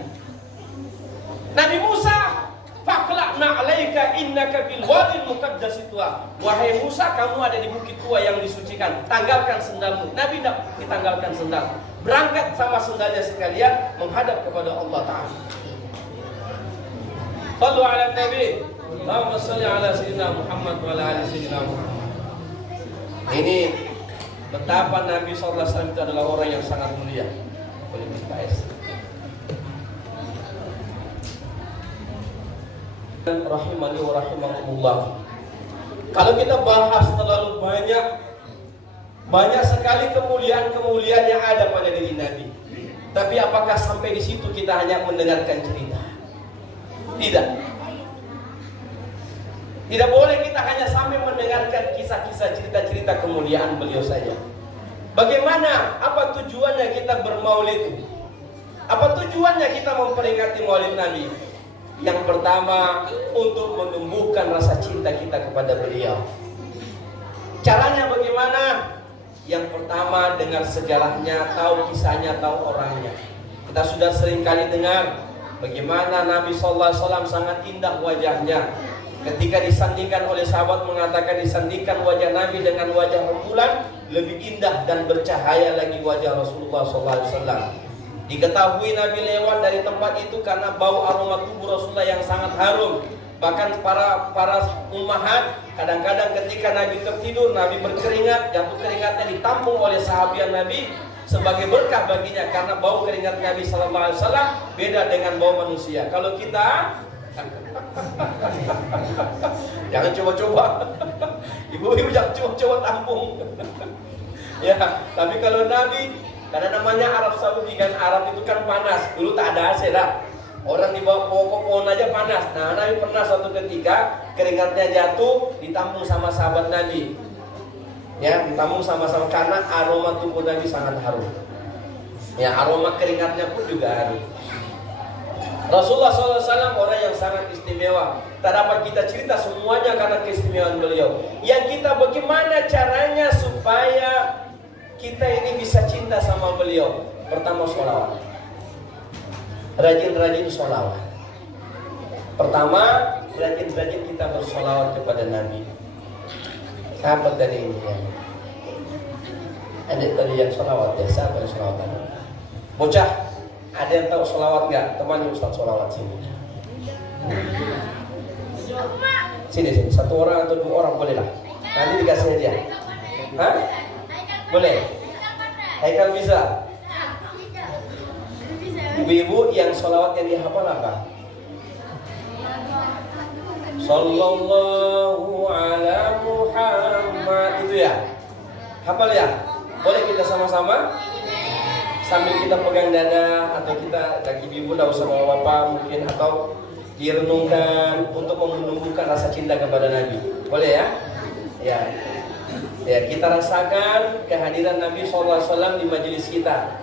Nabi Musa, faqla'na 'alaika innaka bil wadil muqaddas tuwa. Wahai Musa, kamu ada di bukit tua yang disucikan. Tanggalkan sendalmu. Nabi tidak ditanggalkan sendal. Berangkat sama sendalnya sekalian menghadap kepada Allah Ta'ala. Sallu ala Nabi. Allahumma salli ala sayyidina Muhammad wa ala ali sayyidina Muhammad. Ini betapa Nabi sallallahu alaihi wasallam itu adalah orang yang sangat mulia. Boleh minta es. Rahimani wa rahimakumullah. Kalau kita bahas terlalu banyak sekali kemuliaan yang ada pada diri Nabi. Tapi apakah sampai di situ kita hanya mendengarkan cerita? Tidak. Tidak boleh kita hanya sampai mendengarkan kisah-kisah, cerita-cerita kemuliaan beliau saja. Bagaimana? Apa tujuannya kita bermaulid? Apa tujuannya kita memperingati maulid Nabi? Yang pertama, untuk menumbuhkan rasa cinta kita kepada beliau. Caranya bagaimana? Yang pertama, dengar sejarahnya, tahu kisahnya, tahu orangnya. Kita sudah sering kali dengar bagaimana Nabi SAW sangat indah wajahnya. Ketika disandingkan oleh sahabat mengatakan disandingkan wajah Nabi dengan wajah rembulan, lebih indah dan bercahaya lagi wajah Rasulullah SAW. Diketahui Nabi lewat dari tempat itu karena bau aroma tubuh Rasulullah yang sangat harum. Bahkan para ummahat kadang-kadang ketika Nabi tertidur, Nabi berkeringat, jatuh keringatnya ditampung oleh sahabat Nabi sebagai berkah baginya karena bau keringat Nabi SAW beda dengan bau manusia. Kalau kita jangan coba-coba, ibu-ibu jangan coba-coba tampung. Ya, tapi kalau Nabi, karena namanya Arab Saudi kan, Arab itu kan panas. Dulu tak ada AC dah. Orang di bawah pokok pohon aja panas. Nah, Nabi pernah suatu ketika keringatnya jatuh, ditampung sama sahabat Nabi. Ya, ditampung sama-sama karena aroma tubuh Nabi sangat harum. Ya, aroma keringatnya pun juga harum. Rasulullah SAW orang yang sangat istimewa. Tak dapat kita cerita semuanya karena keistimewaan beliau. Yang kita bagaimana caranya supaya kita ini bisa cinta sama beliau? Pertama, sholawat. Rajin-rajin sholawat. Pertama, rajin-rajin kita bersolawat kepada Nabi. Sahabat dari ini ya. Ada tadi yang sholawat ya, siapa yang sholawat? Bocah, ada yang tahu sholawat nggak? Temani Ustaz sholawat sini. Sini, satu orang atau dua orang boleh lah. Nanti dikasih aja. Hah? Boleh? Haikal bisa? Ibu-ibu yang sholawat yang dihafal apa? Sallallahu ala Muhammad, itu ya? Hafal ya? Boleh kita sama-sama? Sambil kita pegang dada atau kita kaki ibu dah usah bawa bapak mungkin, atau direnungkan untuk menumbuhkan rasa cinta kepada Nabi. Boleh ya? Ya. Ya, kita rasakan kehadiran Nabi SAW di majelis kita.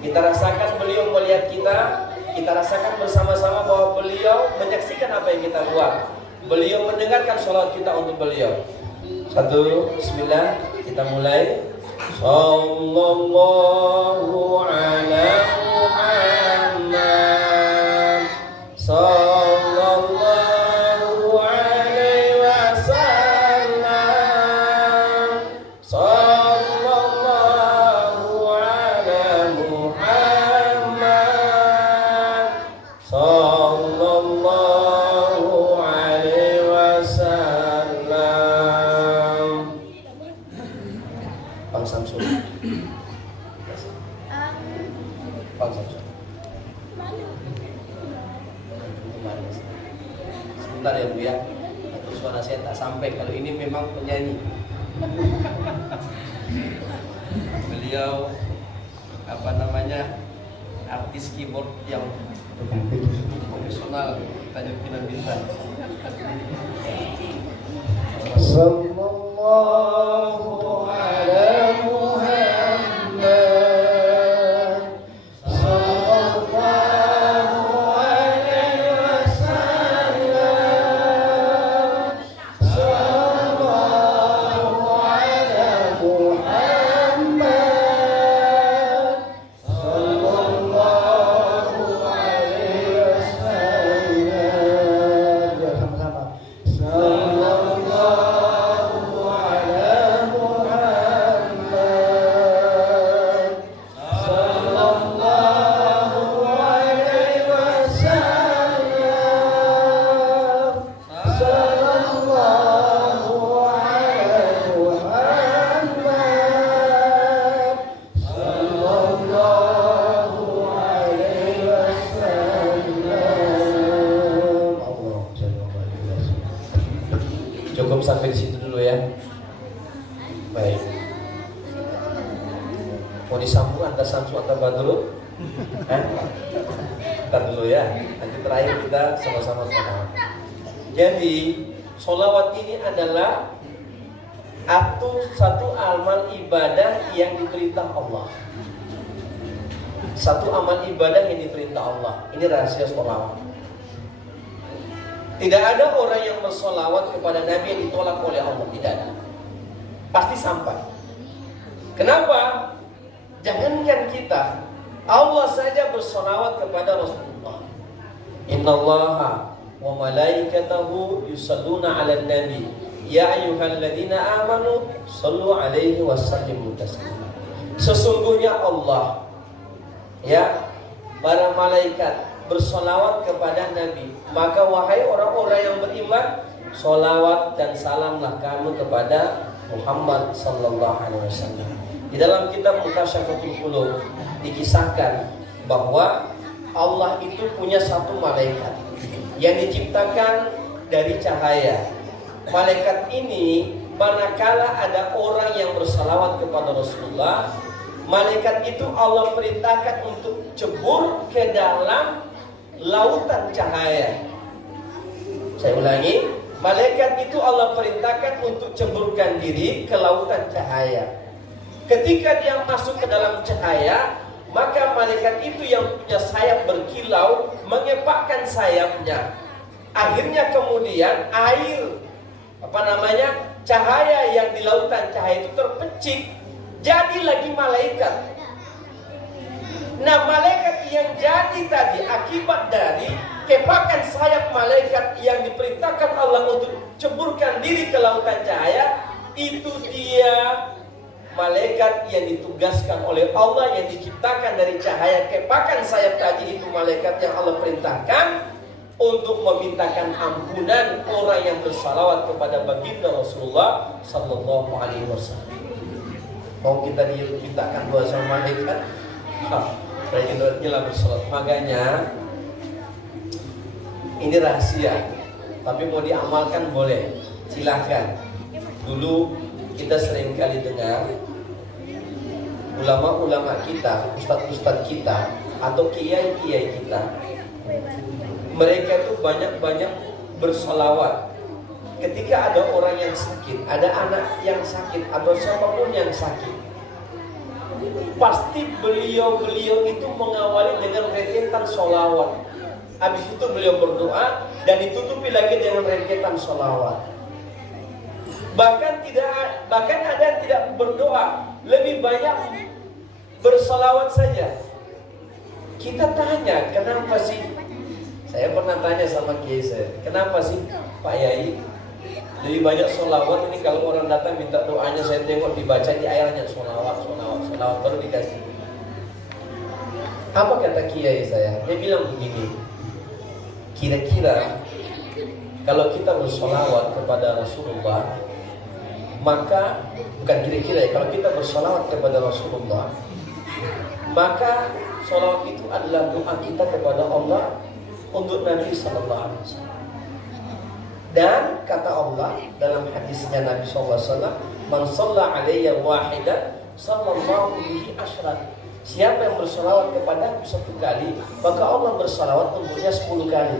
Kita rasakan beliau melihat kita. Kita rasakan bersama-sama bahwa beliau menyaksikan apa yang kita buat. Beliau mendengarkan sholawat kita untuk beliau. Satu, bismillah, kita mulai. Sallallahu ala Muhammad, sallallahu alaihi wasallam, sallallahu ala Muhammad, sallallahu alaihi wasallam. Bang Samsul. Bang Samsul. Sebentar ya Bu ya. Atau suara saya tak sampai. Kalau ini memang penyanyi. Beliau apa namanya? Artis keyboard yang profesional, Tanjung Pinang Bintang. Sallallahu ala Muhammad, sallallahu alaihi wasallam, sallallahu ala Muhammad, sallallahu alaihi wasallam. Ya, sama-sama. Cukup sampai di situ dulu ya. Baik. Mau disambung antara Samsu atau Badrul? Ntar dulu ya. Nanti terakhir kita sama-sama sholawat. Jadi sholawat ini adalah satu amal ibadah yang diperintah Allah. Satu amal ibadah yang diperintah Allah. Ini rahasia sholawat. Tidak ada orang yang bersolawat kepada Nabi yang ditolak oleh Allah. Tidak ada. Pasti sampai. Kenapa? Jangankan kita, Allah saja bersolawat kepada Rasulullah. Innallaha wa malaikatahu yusalluna 'alan nabi ya ayyuhalladzina amanu sallu 'alaihi wa sallimu taslima. Sesungguhnya Allah, ya, para malaikat bersolawat kepada Nabi. Maka wahai orang-orang yang beriman, solawat dan salamlah kamu kepada Muhammad sallallahu alaihi wasallam. Di dalam kitab Mutasyafatul Qulub dikisahkan bahwa Allah itu punya satu malaikat yang diciptakan dari cahaya. Malaikat ini manakala ada orang yang bersalawat kepada Rasulullah, malaikat itu Allah perintahkan untuk cebur ke dalam lautan cahaya. Saya ulangi, malaikat itu Allah perintahkan untuk ceburkan diri ke lautan cahaya. Ketika dia masuk ke dalam cahaya, maka malaikat itu yang punya sayap berkilau mengepakkan sayapnya. Akhirnya kemudian air, cahaya yang di lautan cahaya itu terpecik, jadi lagi malaikat. Nah, malaikat yang jadi tadi akibat dari kepakan sayap malaikat yang diperintahkan Allah untuk ceburkan diri ke lautan cahaya, itu dia malaikat yang ditugaskan oleh Allah, yang diciptakan dari cahaya kepakan sayap tadi. Itu malaikat yang Allah perintahkan untuk memintakan ampunan orang yang bersalawat kepada baginda Rasulullah sallallahu alaihi wasallam. Mau kita diciptakan dua sama malaikat? Gila bersolat. Makanya ini rahasia, tapi mau diamalkan boleh, silahkan. Dulu kita sering kali dengar ulama-ulama kita, ustadz-ustadz kita, atau kiai-kiai kita, mereka itu banyak-banyak bersolawat ketika ada orang yang sakit, ada anak yang sakit atau siapapun yang sakit, pasti beliau itu mengawali dengan rentetan sholawat. Habis itu beliau berdoa dan ditutupi lagi dengan rentetan sholawat. Bahkan ada yang tidak berdoa, lebih banyak bersolawat saja. Kita tanya, kenapa sih? Saya pernah tanya sama Kiai saya, kenapa sih Pak Yai lebih banyak sholawat? Ini kalau orang datang minta doanya, saya tengok dibaca di airnya sholawat baru dikasih. Apa kata Kiai saya? Dia bilang begini, kira-kira kalau kita bersolawat kepada Rasulullah, maka bukan kira-kira ya, kalau kita bersolawat kepada Rasulullah, maka sholawat itu adalah doa kita kepada Allah untuk Nabi Sallallahu Alaihi Wasallam. Dan kata Allah dalam hadisnya Nabi Sallallahu Alaihi Wasallam, "Man shalla alayya wahidan, sallallahu bihi asyran." Siapa yang bersolawat kepada aku 1 kali, maka Allah bersolawat untuknya 10 kali.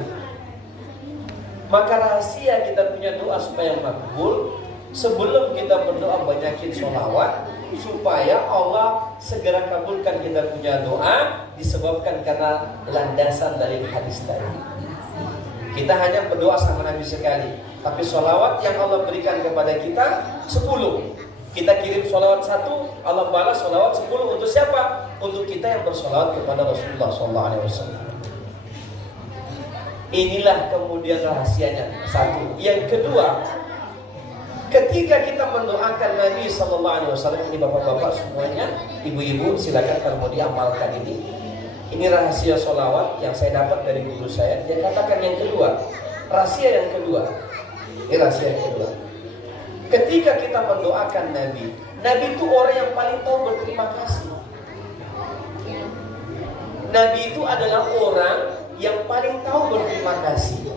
Maka rahasia kita punya doa supaya makbul, sebelum kita berdoa banyakin sholawat, supaya Allah segera kabulkan kita punya doa, disebabkan karena landasan dari hadis tadi. Kita hanya berdoa sama Nabi sekali, tapi sholawat yang Allah berikan kepada kita 10. Kita kirim sholawat 1, Allah balas sholawat 10 untuk siapa? Untuk kita yang bersholawat kepada Rasulullah SAW. Inilah kemudian rahasianya. 1. Yang kedua, ketika kita mendoakan Nabi SAW, ini bapak-bapak semuanya, ibu-ibu silakan kalau mau diamalkan ini. Ini rahasia sholawat yang saya dapat dari guru saya. Dia katakan yang kedua, rahasia yang kedua. Ini rahasia yang kedua. Ketika kita mendoakan Nabi itu orang yang paling tahu berterima kasih. Nabi itu adalah orang yang paling tahu berterima kasih.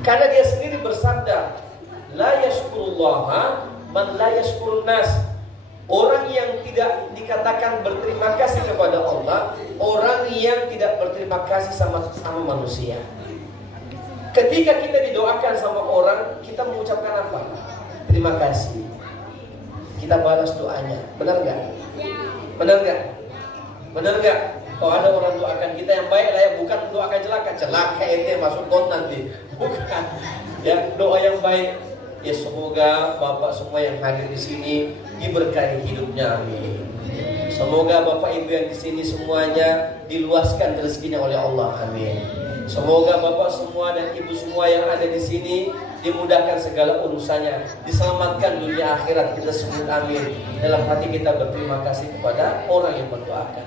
Karena dia sendiri bersabda, la yashkurullaha man la yashkurun nas. Orang yang tidak dikatakan berterima kasih kepada Allah, orang yang tidak berterima kasih sama manusia. Ketika kita didoakan sama orang, kita mengucapkan apa? Terima kasih. Kita balas doanya. Benar nggak? Benar nggak? Benar nggak? Kalau ada orang doakan kita yang baik lah ya, bukan doakan celaka itu masuk got nanti. Bukan. Ya, doa yang baik. Ya semoga bapak semua yang hadir di sini diberkahi hidupnya, amin. Semoga bapak ibu yang di sini semuanya diluaskan rezekinya oleh Allah, amin. Semoga bapak semua dan ibu semua yang ada di sini dimudahkan segala urusannya, diselamatkan dunia akhirat kita sebut amin. Dalam hati kita berterima kasih kepada orang yang mendoakan.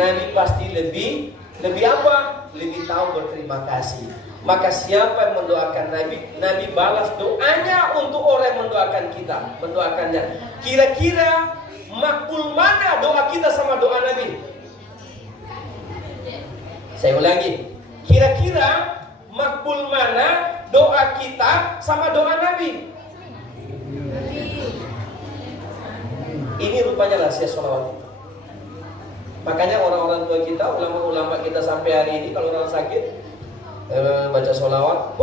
Nabi pasti lebih apa? Lebih tahu berterima kasih. Maka siapa yang mendoakan Nabi balas doanya untuk orang yang mendoakan kita, mendoakannya. Kira-kira makbul mana doa kita sama doa Nabi? Saya ulangi. Kira-kira makbul mana doa kita sama doa Nabi? Ini rupanya rahasia sholawat. Makanya orang-orang tua kita, ulama-ulama kita sampai hari ini kalau orang sakit baca sholawat,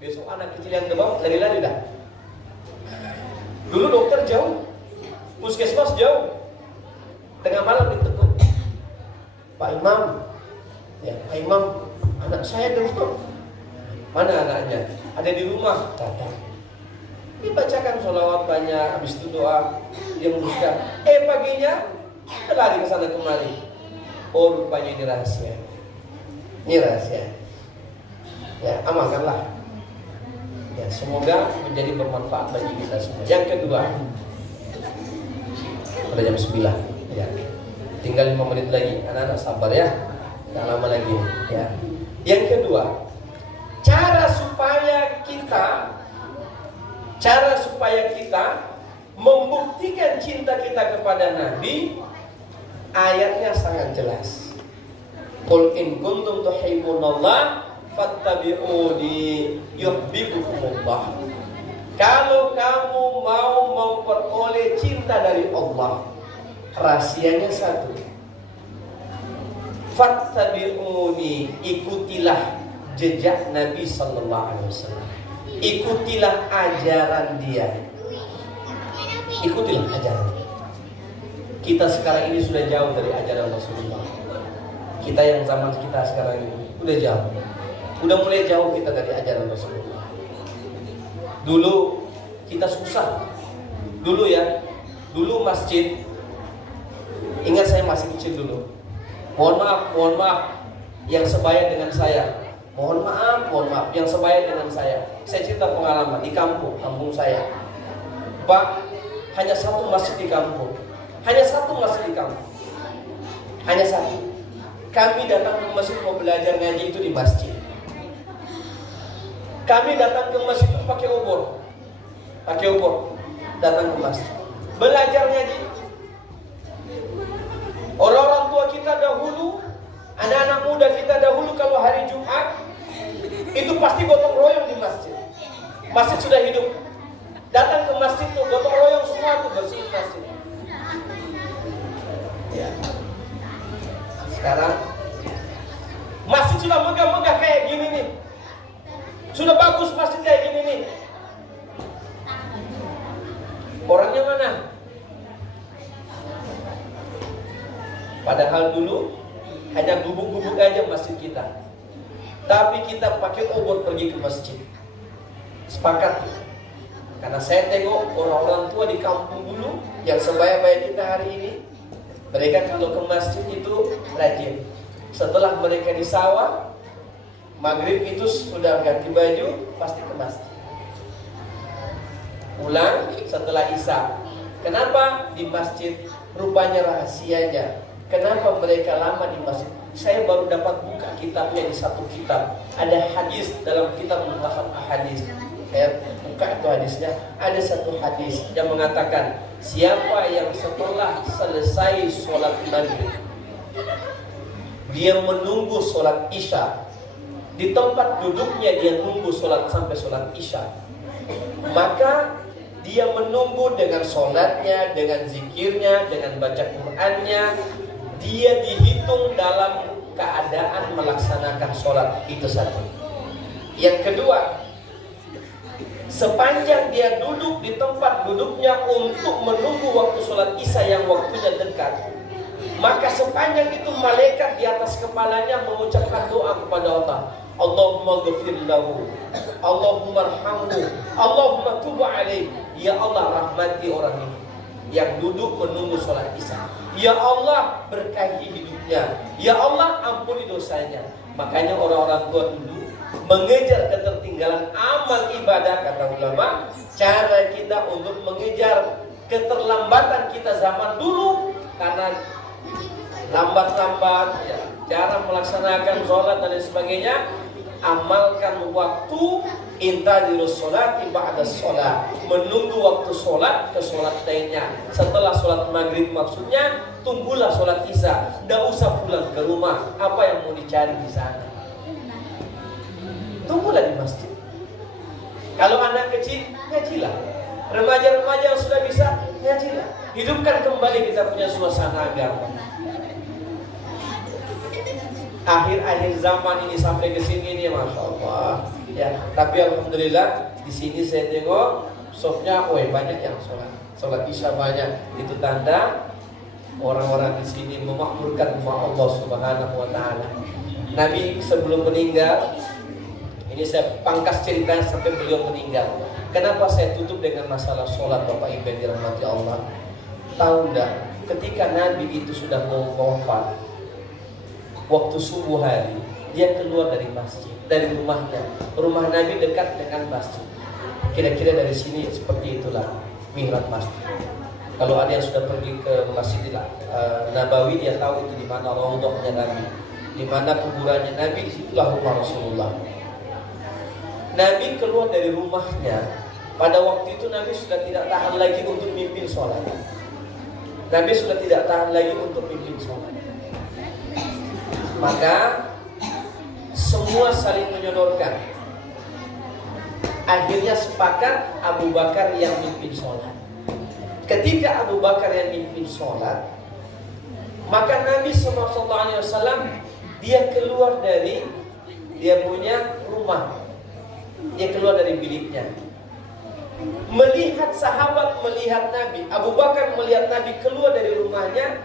besok anak kecil yang demam lari-lari dah. Dulu dokter jauh, puskesmas jauh, tengah malam ditekuk, Pak Imam, ya Pak Imam, anak saya demam. Mana anaknya? Ada di rumah. Datang. Dibacakan sholawat banyak, habis itu doa, dia meneruskan. Paginya lari ke sana kemari. Oh rupanya ini rahasia. Ini rahasia. Ya, amalkanlah. Ya, semoga menjadi bermanfaat bagi kita semua. Yang kedua, pada jam 9 ya. Tinggal 5 menit lagi. Anak-anak sabar ya. Jangan lama lagi ya. Yang kedua, cara supaya kita membuktikan cinta kita kepada Nabi, ayatnya sangat jelas. Qul in kuntum tuhibbunallah fattabi'uni yuhibbukumullah. Kalau kamu mau memperoleh cinta dari Allah, rahasianya satu. Fattabi'uni, ikutilah jejak Nabi sallallahu alaihi wasallam. Ikutilah ajaran dia. Ikutilah ajaran. Kita sekarang ini sudah jauh dari ajaran Rasulullah. Kita yang zaman kita sekarang ini udah jauh. Udah mulai jauh kita dari ajaran Rasulullah. Dulu kita susah. Dulu masjid. Ingat saya masih kecil dulu. Mohon maaf yang sebaya dengan saya. Mohon maaf yang sebaya dengan saya. Saya cerita pengalaman di kampung saya. Pak, hanya satu masjid di kampung. Hanya satu. Kami datang ke masjid mau belajar ngaji itu di masjid. Kami datang ke masjid itu pakai obor. Datang ke masjid. Belajar ngaji. Orang-orang tua kita dahulu, anak-anak muda kita dahulu kalau hari Jumat itu pasti gotong royong di masjid. Masjid sudah hidup. Datang ke masjid tuh gotong royong semua tuh bersihin masjid. Ya. Sekarang masjid sudah megah-megah kayak gini nih. Sudah bagus masjid kayak gini nih. Orangnya mana? Padahal dulu hanya gubuk-gubuk aja masjid kita. Tapi kita pakai obor pergi ke masjid. Sepakat. Karena saya tengok orang-orang tua di kampung dulu yang sebaya-baya kita hari ini, mereka kalau ke masjid itu rajin. Setelah mereka di sawah, maghrib itu sudah ganti baju, pasti ke masjid. Pulang setelah isya. Kenapa di masjid? Rupanya rahasianya. Kenapa mereka lama di masjid? Saya baru dapat buka kitabnya di satu kitab. Ada hadis dalam kitab Mutahhab Ahadits. Saya buka itu hadisnya. Ada satu hadis yang mengatakan, siapa yang setelah selesai sholat maghrib, dia menunggu sholat isya, di tempat duduknya dia nunggu sholat sampai sholat isya, maka dia menunggu dengan sholatnya, dengan zikirnya, dengan baca Qur'annya, dia dihitung dalam keadaan melaksanakan sholat. Itu satu. Yang kedua, sepanjang dia duduk di tempat duduknya untuk menunggu waktu sholat isya yang waktunya dekat, maka sepanjang itu malaikat di atas kepalanya mengucapkan doa kepada Allah. Allahumma ghafir lahu, Allahumma arhamhu, Allahumma tub alaihi. Ya Allah, rahmati orang ini yang duduk menunggu sholat isya. Ya Allah, berkahi hidupnya. Ya Allah, ampuni dosanya. Makanya orang-orang tua dulu mengejar ketertinggalan amal ibadah, kata ulama, cara kita untuk mengejar keterlambatan kita zaman dulu karena lambat-lambat ya, cara melaksanakan sholat dan lain sebagainya. Amalkan waktu, intadirus sholati ba'da sholat, menunggu waktu sholat ke sholat lainnya. Setelah sholat maghrib maksudnya, tunggulah sholat isya. Tidak usah pulang ke rumah. Apa yang mau dicari di sana? Tunggulah di masjid. Kalau anak kecil, ngajilah. Remaja-remaja yang sudah bisa, ngajilah. Hidupkan kembali kita punya suasana agama. Akhir-akhir zaman ini sampai ke sini nih, masya Allah. Ya, tapi alhamdulillah di sini saya tengok sopnya, banyak yang sholat isya banyak. Itu tanda orang-orang di sini memakmurkan rumah Allah Subhanahu Wa Taala. Nabi sebelum meninggal, ini saya pangkas ceritanya sampai beliau meninggal. Kenapa saya tutup dengan masalah sholat, Bapak Ibu yang dirahmati Allah? Tahu enggak, ketika Nabi itu sudah mau wafat, waktu subuh hari, dia keluar dari masjid, dari rumahnya. Rumah Nabi dekat dengan masjid. Kira-kira dari sini seperti itulah mihrab masjid. Kalau ada yang sudah pergi ke Masjid Nabawi, dia tahu itu di mana raudhahnya Nabi, di mana kuburannya Nabi, disitulah rumah Rasulullah. Nabi keluar dari rumahnya. Pada waktu itu Nabi sudah tidak tahan lagi untuk mimpin sholat. Nabi sudah tidak tahan lagi untuk mimpin sholat. Maka semua saling menyodorkan. Akhirnya sepakat Abu Bakar yang mimpin sholat. Ketika Abu Bakar yang mimpin sholat, maka Nabi SAW, dia keluar dari dia punya rumah. Dia keluar dari biliknya. Melihat sahabat melihat Nabi, Abu Bakar melihat Nabi keluar dari rumahnya,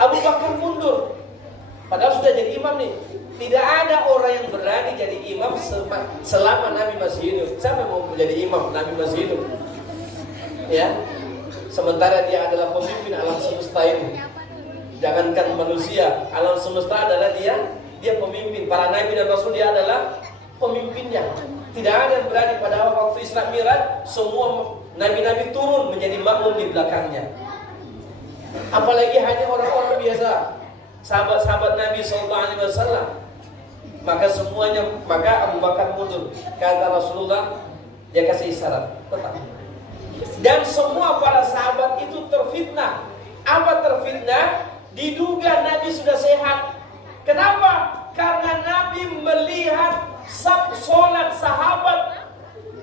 Abu Bakar mundur. Padahal sudah jadi imam nih. Tidak ada orang yang berani jadi imam selama Nabi masih hidup. Siapa yang mau menjadi imam Nabi masih hidup? Ya. Sementara dia adalah pemimpin alam semesta ini. Jangankan manusia, alam semesta adalah dia pemimpin. Para nabi dan rasul dia adalah pemimpinnya. Tidak ada yang berani. Pada waktu Isra Mi'raj, semua nabi-nabi turun menjadi makmum di belakangnya. Apalagi hanya orang-orang biasa, sahabat-sahabat Nabi SAW. Maka Abu Bakar mundur. Kata Rasulullah, dia kasih isyarat, tetap. Dan semua para sahabat itu terfitnah. Apa terfitnah? Diduga Nabi sudah sehat. Kenapa? Karena Nabi melihat sholat sahabat.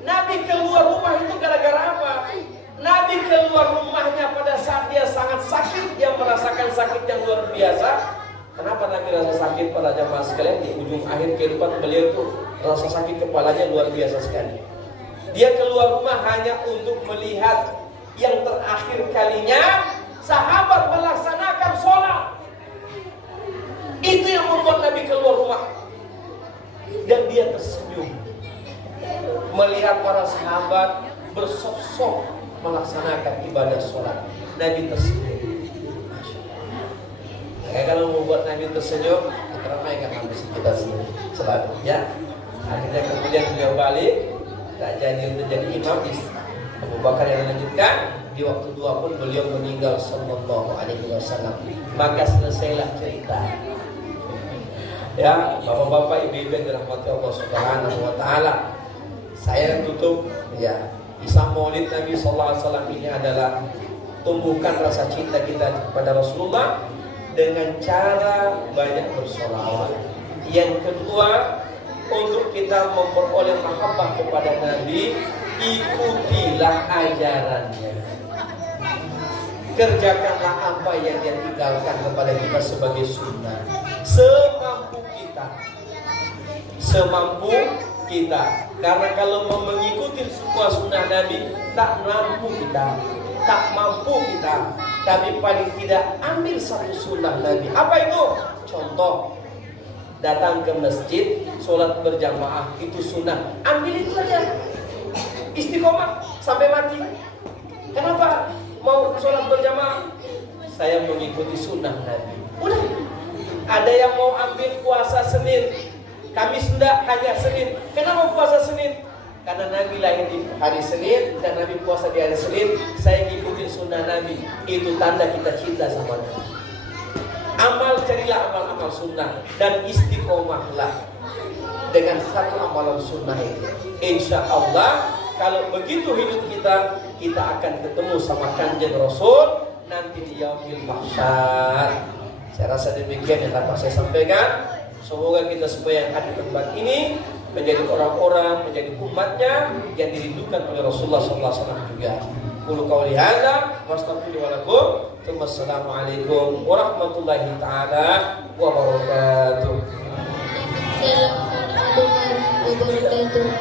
Nabi keluar rumah itu gara-gara apa? Nabi keluar rumahnya pada saat dia sangat sakit. Dia merasakan sakit yang luar biasa. Kenapa Nabi rasa sakit pada jamaah sekalian? Di ujung akhir kehidupan beliau itu rasa sakit kepalanya luar biasa sekali. Dia keluar rumah hanya untuk melihat yang terakhir kalinya sahabat melaksanakan sholat. Itu yang membuat Nabi keluar rumah. Dan dia tersenyum melihat para sahabat bersosok melaksanakan ibadah sholat. Nabi tersenyum. Kalau membuat Nabi tersenyum, ramaikan habis kita selalu. Ya. Akhirnya kemudian beliau balik, tak jadi untuk jadi imam. Abu Bakar yang melanjutkan. Di waktu tua pun beliau meninggal sallallahu alaihi wasallam. Maka selesailah cerita. Ya, bapak-bapak, ibu-ibu yang dirahmati Allah Subhanahu wa taala. Saya tutup ya. Kisah Maulid Nabi sallallahu alaihi wasallam ini adalah tumbuhkan rasa cinta kita kepada Rasulullah dengan cara banyak bersolawat. Yang kedua, untuk kita memperoleh mahabbah kepada Nabi, ikutilah ajarannya. Kerjakanlah apa yang dia tinggalkan kepada kita sebagai sunnah. Semampu kita. Karena kalau mengikuti semua sunnah Nabi, tak mampu kita. Tapi paling tidak ambil satu sunnah Nabi. Apa itu? Contoh, datang ke masjid, sholat berjamaah, itu sunnah. Ambil itu aja. Istiqomah sampai mati. Kenapa mau sholat berjamaah? Saya mengikuti sunnah Nabi. Udah. Ada yang mau ambil puasa Senin, Kamis enggak, hanya Senin. Kenapa puasa Senin? Karena Nabi lahir di hari Senin dan Nabi puasa di hari Senin. Saya ngikutin sunnah Nabi. Itu tanda kita cinta sama Nabi. Carilah amal-amal sunnah dan istiqomahlah dengan satu amalan sunnah itu. Insya Allah kalau begitu hidup kita akan ketemu sama kanjeng Rasul nanti di yaumil mahsyar. Saya rasa demikian yang dapat saya sampaikan. Semoga kita semua yang ada di tempat ini menjadi orang-orang, menjadi umatnya yang dirindukan oleh Rasulullah SAW juga. Qulu qawli hadza wa astaghfiru lakum. Wassalamualaikum warahmatullahi taala wabarakatuh. Assalamualaikum warahmatullahi wabarakatuh.